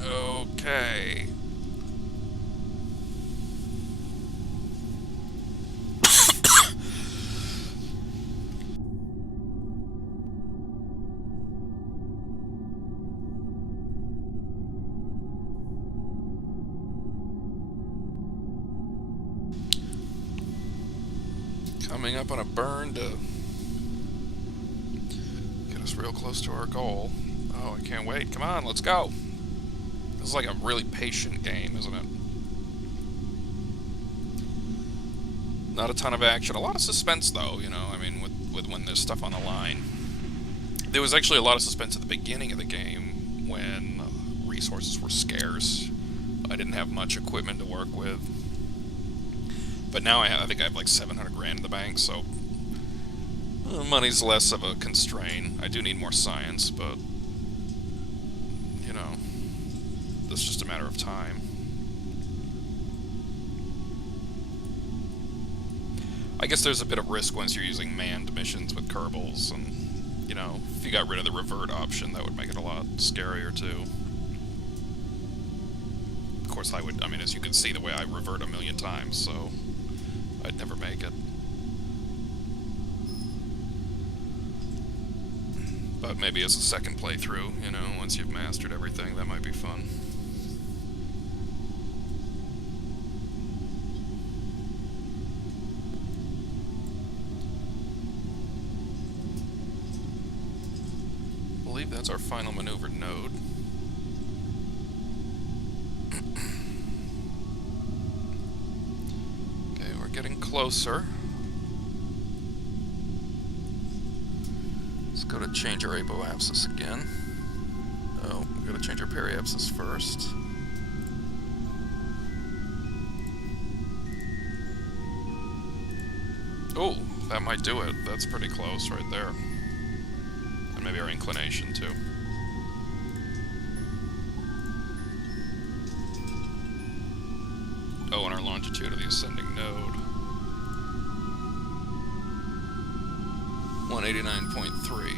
Okay. Coming up on a burn to get us real close to our goal. Oh, I can't wait. Come on, let's go. This is like a really patient game, isn't it? Not a ton of action. A lot of suspense, though, you know, I mean, with when there's stuff on the line. There was actually a lot of suspense at the beginning of the game when resources were scarce. I didn't have much equipment to work with. But now I think I have like 700 grand in the bank, so money's less of a constraint. I do need more science, but, you know, it's just a matter of time. I guess there's a bit of risk once you're using manned missions with Kerbals, and, you know, if you got rid of the revert option, that would make it a lot scarier, too. Of course, I mean, as you can see, the way I revert a million times, so I'd never make it. But maybe as a second playthrough, you know, once you've mastered everything, that might be fun. I believe that's our final maneuvered node. Okay, we're getting closer. Let's go to change our apoapsis again. Oh, we've got to change our periapsis first. Oh, that might do it. That's pretty close right there. And maybe our inclination, too. Oh, and our longitude of the ascending node. 189.3.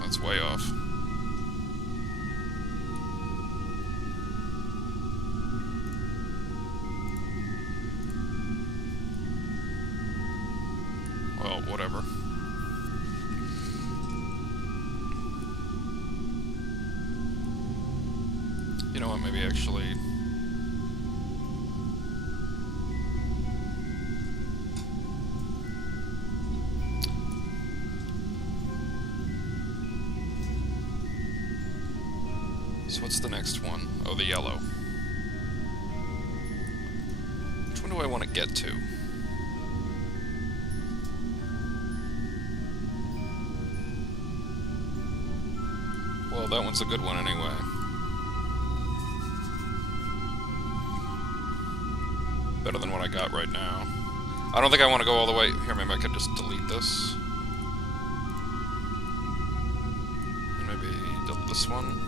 That's way off. Well, whatever. You know what, maybe actually... So what's the next one? Oh, the yellow. Which one do I want to get to? Well, that one's a good one anyway. Better than what I got right now. I don't think I want to go all the way... Here, maybe I could just delete this. And maybe delete this one.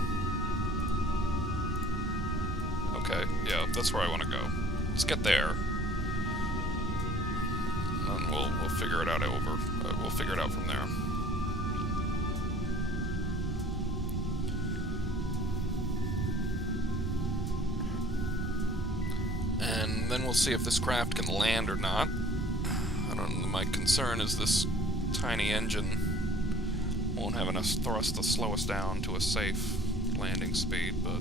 Okay, yeah, that's where I want to go. Let's get there. And we'll figure it out we'll figure it out from there. And then we'll see if this craft can land or not. I don't know, my concern is this tiny engine Won't have enough thrust to slow us down to a safe landing speed, but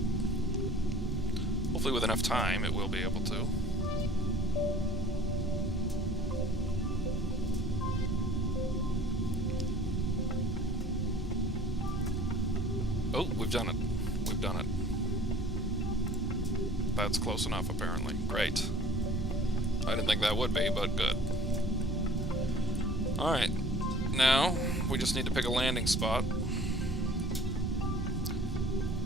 hopefully with enough time it will be able to. Oh, we've done it. We've done it. That's close enough, apparently. Great. I didn't think that would be, but good. Alright. Now, we just need to pick a landing spot.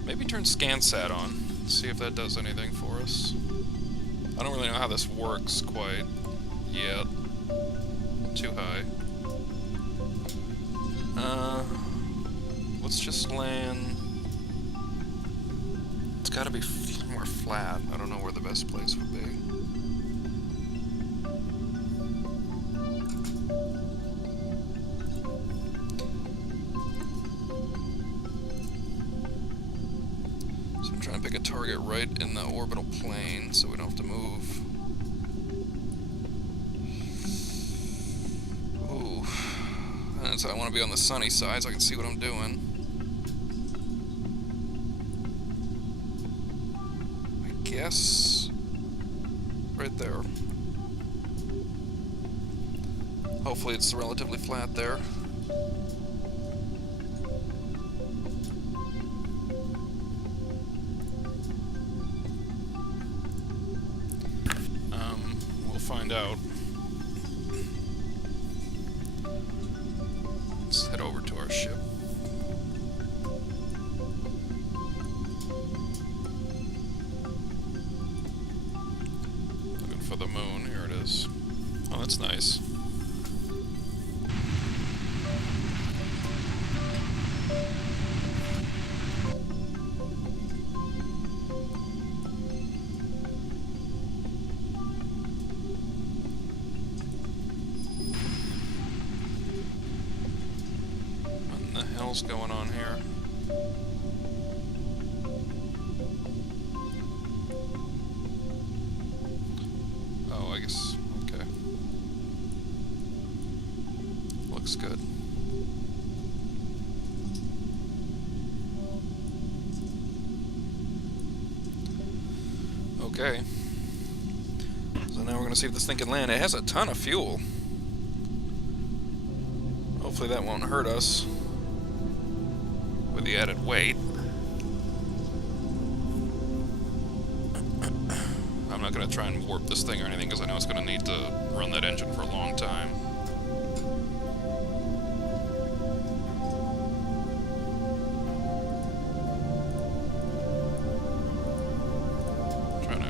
Maybe turn ScanSat on. See if that does anything for us. I don't really know how this works quite yet. Too high. Let's just land... It's gotta be more flat. I don't know where the best place would be. So I'm trying to pick a target right in the orbital plane so we don't have to move. Ooh. And so I want to be on the sunny side so I can see what I'm doing. Yes, right there. Hopefully it's relatively flat there. We'll find out. Let's head over to our ship. For the moon, here it is. Oh, that's nice. What in the hell's going on here? I guess, okay. Looks good. Okay. So now we're gonna see if this thing can land. It has a ton of fuel. Hopefully that won't hurt us with the added weight. I'm not going to try and warp this thing or anything because I know it's going to need to run that engine for a long time. Trying to...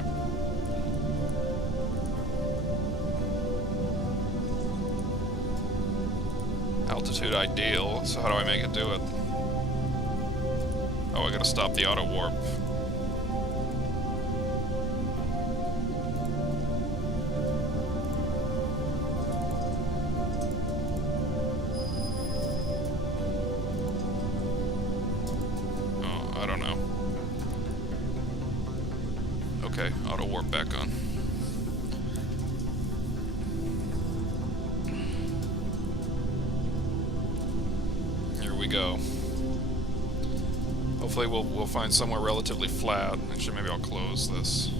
Altitude ideal, so how do I make it do it? Oh, I got to stop the auto warp. I don't know. Okay, auto warp back on. Here we go. Hopefully we'll find somewhere relatively flat. Actually, maybe I'll close this.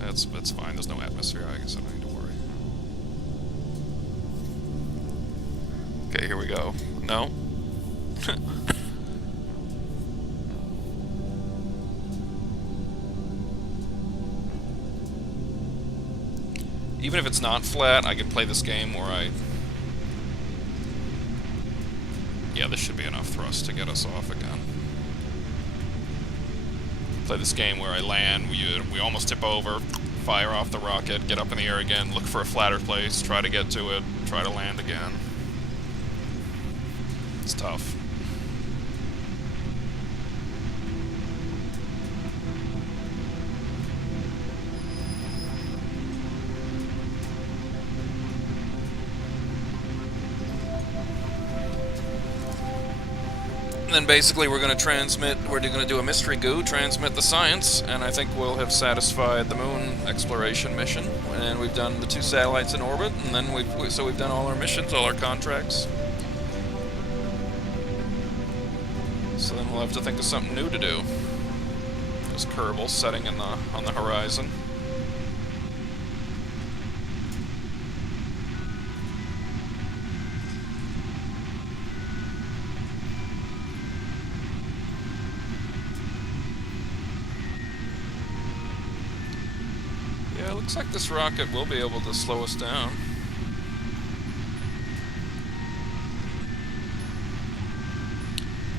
That's fine. There's no atmosphere. I guess I don't need to worry. Okay, here we go. No. Even if it's not flat, I can play this game where I... Yeah, this should be enough thrust to get us off again. Play this game where I land, we almost tip over, fire off the rocket, get up in the air again, look for a flatter place, try to get to it, try to land again. It's tough. And then basically we're going to do a mystery goo, transmit the science, and I think we'll have satisfied the moon exploration mission, and we've done the 2 satellites in orbit, and then we've done all our missions, all our contracts. So then we'll have to think of something new to do. There's Kerbal setting on the horizon. Yeah, it looks like this rocket will be able to slow us down.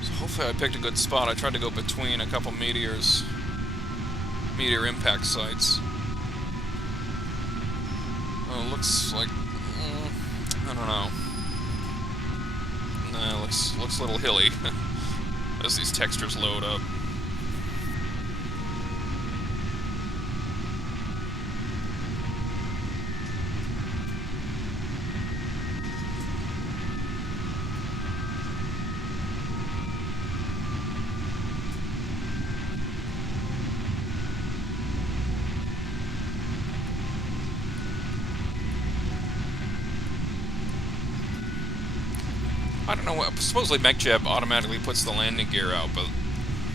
So hopefully I picked a good spot. I tried to go between a couple meteor impact sites. Well, it looks like, I don't know. Nah, it looks a little hilly as these textures load up. I don't know what. Supposedly MechJab automatically puts the landing gear out, but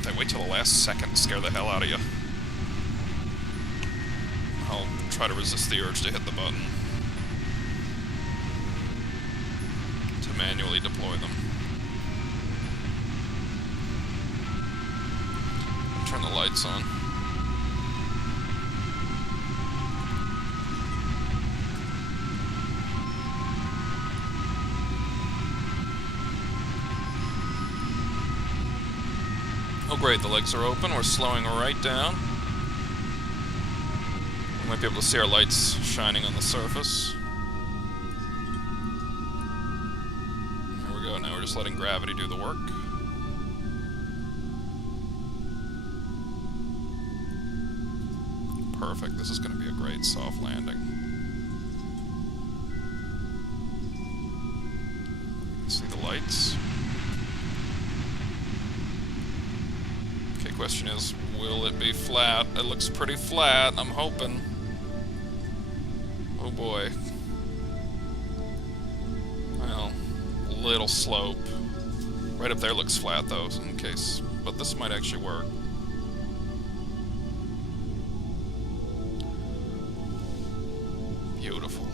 they wait till the last second to scare the hell out of you. I'll try to resist the urge to hit the button to manually deploy them. Turn the lights on. Oh great, the legs are open, we're slowing right down. We might be able to see our lights shining on the surface. Here we go, now we're just letting gravity do the work. Perfect, this is going to be a great soft landing. See the lights. Question is, will it be flat? It looks pretty flat, I'm hoping. Oh boy. Well, little slope. Right up there looks flat though, in case. But this might actually work. Beautiful.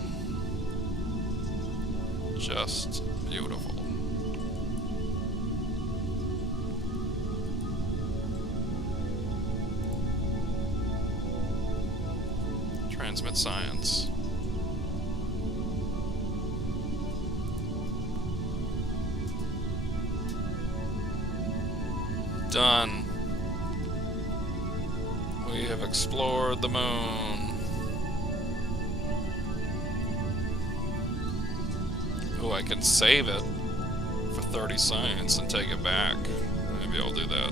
Just beautiful. Transmit science. Done. We have explored the moon. Oh, I can save it for 30 science and take it back. Maybe I'll do that.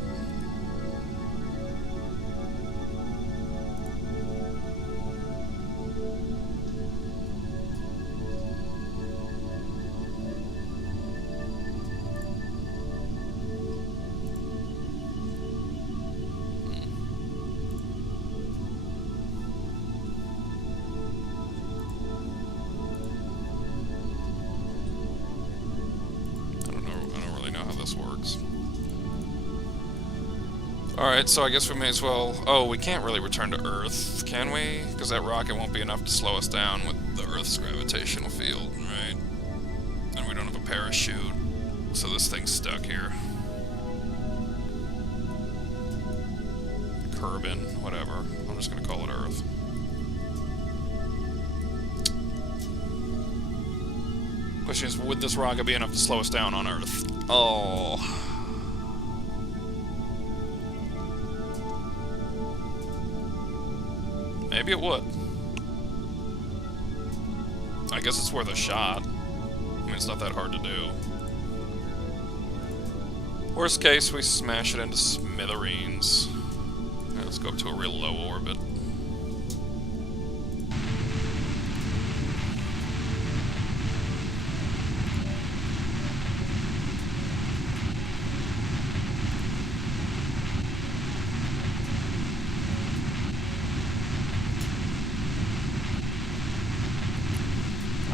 Alright, so I guess we may as well... Oh, we can't really return to Earth, can we? Because that rocket won't be enough to slow us down with the Earth's gravitational field, right? And we don't have a parachute, so this thing's stuck here. Kerbin, whatever. I'm just gonna call it Earth. Question is, would this rocket be enough to slow us down on Earth? Oh... Maybe it would. I guess it's worth a shot. I mean, it's not that hard to do. Worst case, we smash it into smithereens. Yeah, let's go up to a real low orbit.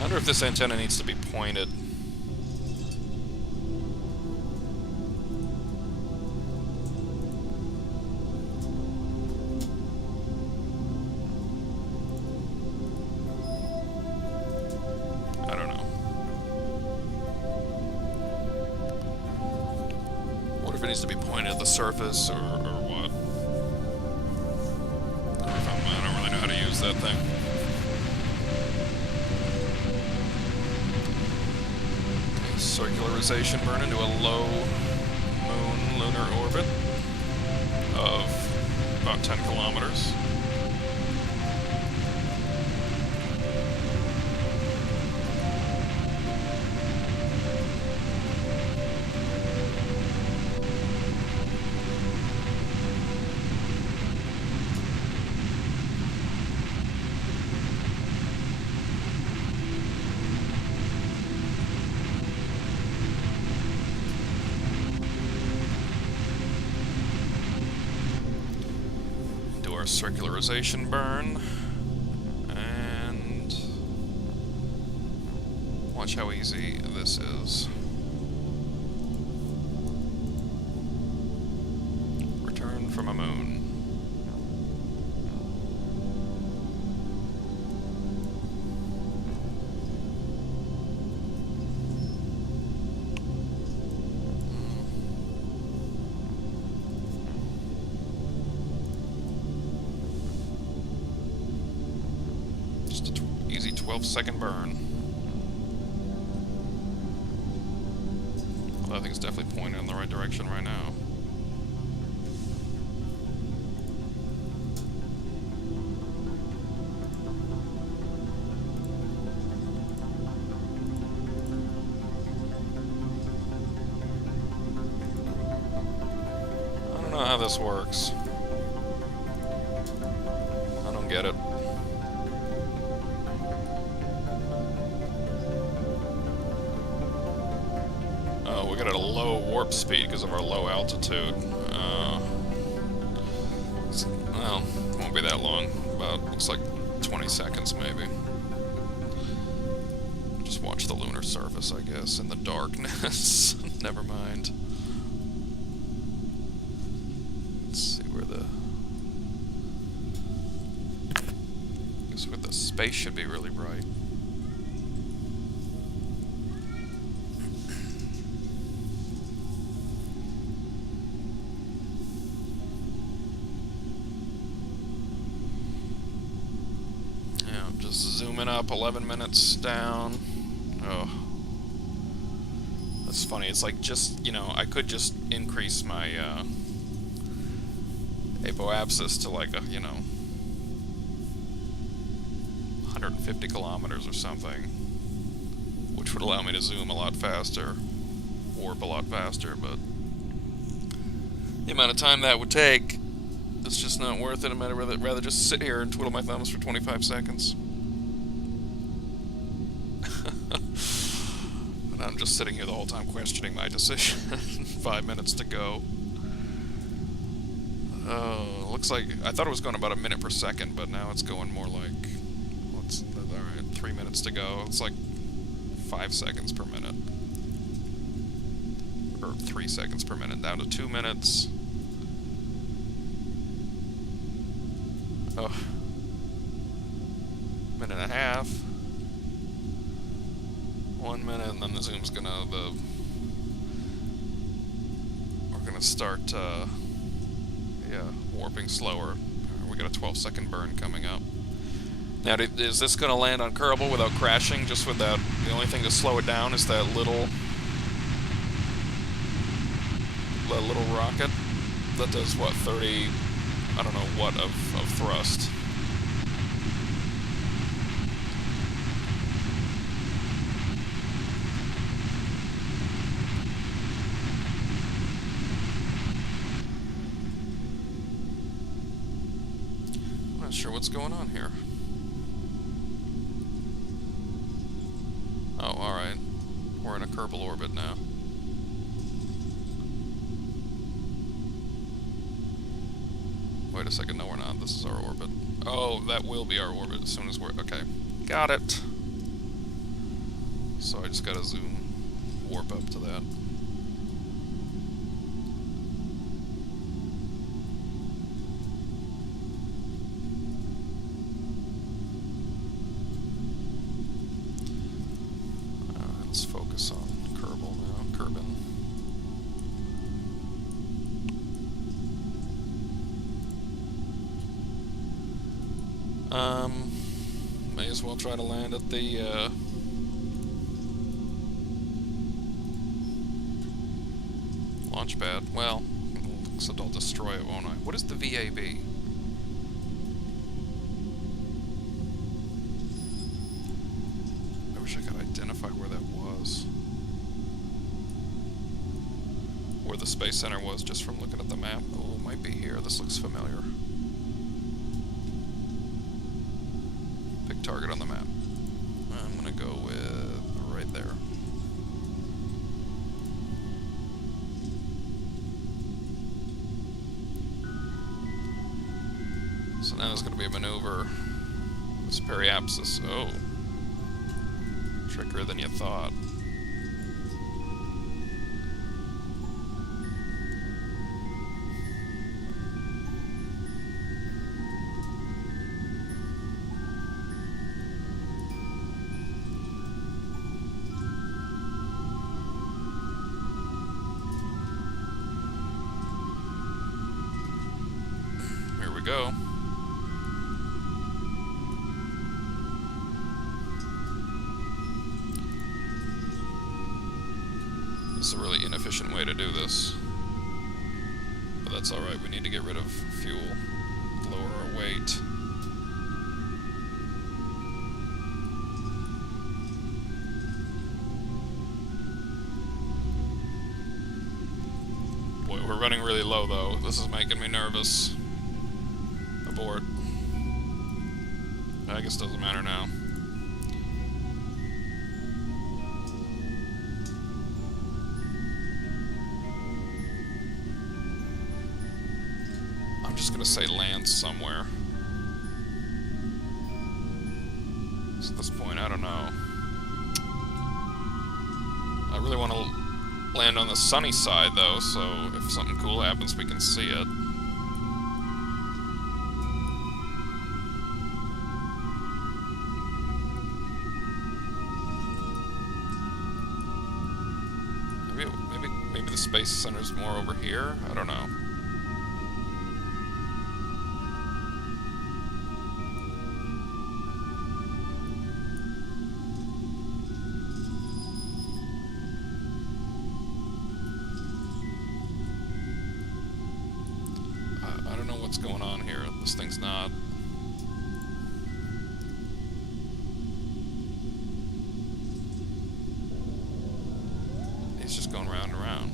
wonder if this antenna needs to be pointed. I don't know. What if it needs to be pointed at the surface, or what? I don't really know how to use that thing. Circularization burn into a low moon lunar orbit of about 10 kilometers. Circularization burn, and watch how easy this is. Return from a moon. Easy 12-second burn. Well, I think it's definitely pointed in the right direction right now. I don't know how this works. I don't get it. We got a low warp speed because of our low altitude. Well, won't be that long. About, looks like 20 seconds maybe. Just watch the lunar surface, I guess, in the darkness. Never mind. Let's see where the... I guess where the space should be really bright. Just zooming up, 11 minutes down. Oh. That's funny. It's like just, you know, I could just increase my apoapsis to like, you know, 150 kilometers or something, which would allow me to zoom a lot faster, warp a lot faster, but the amount of time that would take, it's just not worth it. I'd rather just sit here and twiddle my thumbs for 25 seconds. And I'm just sitting here the whole time questioning my decision. 5 minutes to go. Oh, looks like I thought it was going about a minute per second, but now it's going more like, alright, 3 minutes to go. It's like 5 seconds per minute. Or 3 seconds per minute, down to 2 minutes. Oh. Minute and a half. 1 minute, and then the zoom's gonna, we're gonna start, warping slower. We got a 12-second burn coming up. Now, is this gonna land on Kerbal without crashing, just with that, the only thing to slow it down is that little rocket that does, what, 30, I don't know what of thrust. Not sure what's going on here. Oh, alright. We're in a Kerbal orbit now. Wait a second, no we're not. This is our orbit. Oh, that will be our orbit as soon as we're... Okay. Got it. So I just gotta zoom warp up to that. Let's focus on Kerbal now. Kerbin. May as well try to land at the launch pad. Well, except I'll destroy it, won't I? What is the VAB? I wish I could identify where that was. Where the Space Center was just from looking at the map. Oh, it might be here. This looks familiar. Pick target on the map. I'm gonna go with right there. So now there's going to be a maneuver. This periapsis. Oh. Trickier than you thought. Here we go. This is a really inefficient way to do this. But that's alright, we need to get rid of fuel. Lower our weight. Boy, we're running really low though. This is making me nervous. Abort. I guess it doesn't matter now. I'm just gonna say land somewhere. So at this point, I don't know. I really want to land on the sunny side though, so if something cool happens, we can see it. Maybe the Space Center's more over here? I don't know. I don't know what's going on here. This thing's not... He's just going round and round.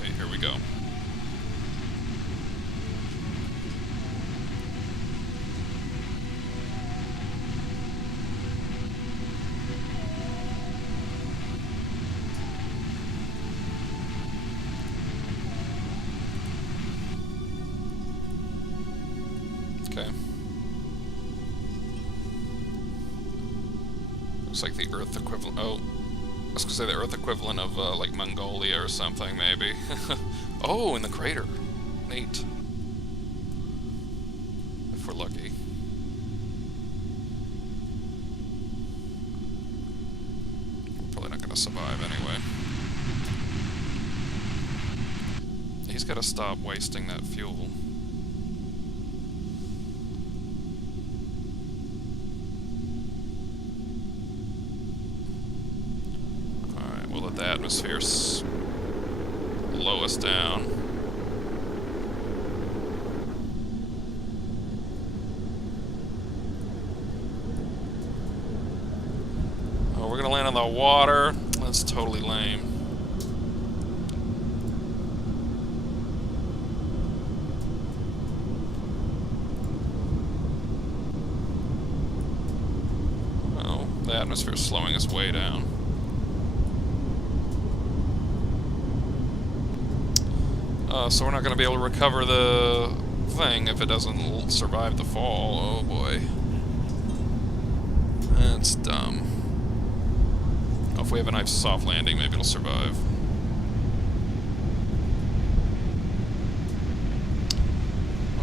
Okay, here we go. Okay. Looks like the Earth equivalent. Oh, I was gonna say the Earth equivalent of like Mongolia or something, maybe. Oh, in the crater. Neat. If we're lucky. We're probably not gonna survive anyway. He's gotta stop wasting that fuel. We'll let the atmosphere slow us down. Oh, we're gonna land on the water. That's totally lame. Well, the atmosphere's slowing us way down. So we're not going to be able to recover the thing if it doesn't survive the fall. Oh boy. That's dumb. Oh, if we have a nice soft landing, maybe it'll survive.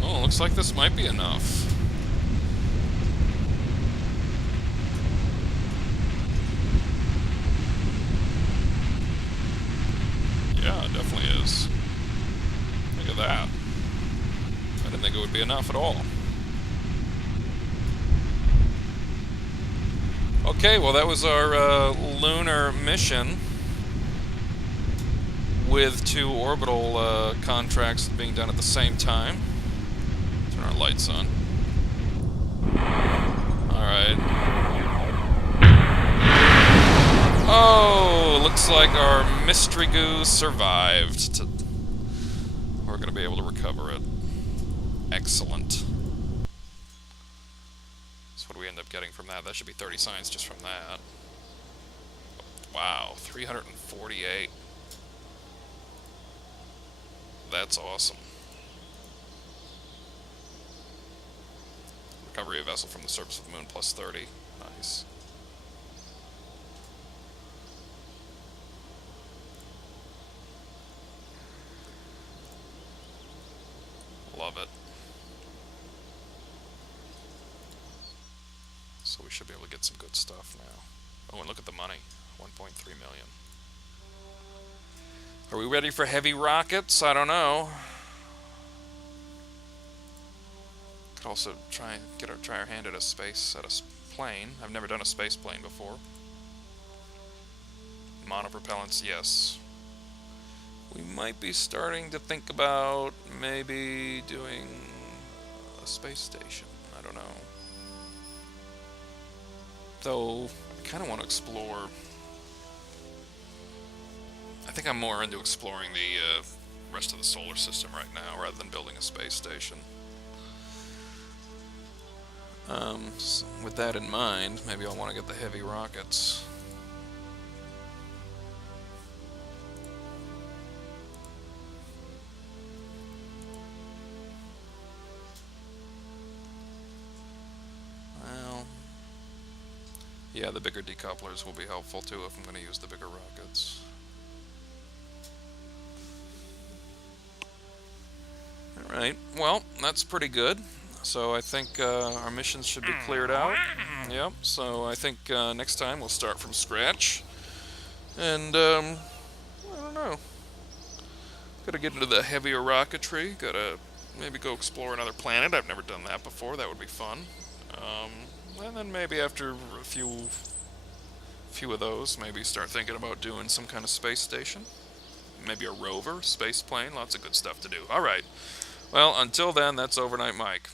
Oh, looks like this might be enough. Yeah, it definitely is. Look at that. I didn't think it would be enough at all. Okay, well that was our lunar mission with 2 orbital contracts being done at the same time. Turn our lights on. Alright. Oh, looks like our mystery goose survived. We're going to be able to recover it. Excellent. So what do we end up getting from that? That should be 30 signs just from that. Wow, 348. That's awesome. Recovery of vessel from the surface of the moon plus 30. Nice. Love it. So we should be able to get some good stuff now. Oh, and look at the money. 1.3 million. Are we ready for heavy rockets? I don't know. Could also try our hand at a plane. I've never done a space plane before. Monopropellants, yes. We might be starting to think about maybe doing a space station. I don't know. Though, I kind of want to explore. I think I'm more into exploring the rest of the solar system right now rather than building a space station. So with that in mind, maybe I'll want to get the heavy rockets. Well, yeah, the bigger decouplers will be helpful too if I'm going to use the bigger rockets. Alright, well, that's pretty good. So I think our missions should be cleared out. Yep, so I think next time we'll start from scratch. And, I don't know. Gotta get into the heavier rocketry. Gotta maybe go explore another planet. I've never done that before. That would be fun. And then maybe after a few of those, maybe start thinking about doing some kind of space station. Maybe a rover, space plane, lots of good stuff to do. Alright, well, until then, that's Overnight Mike.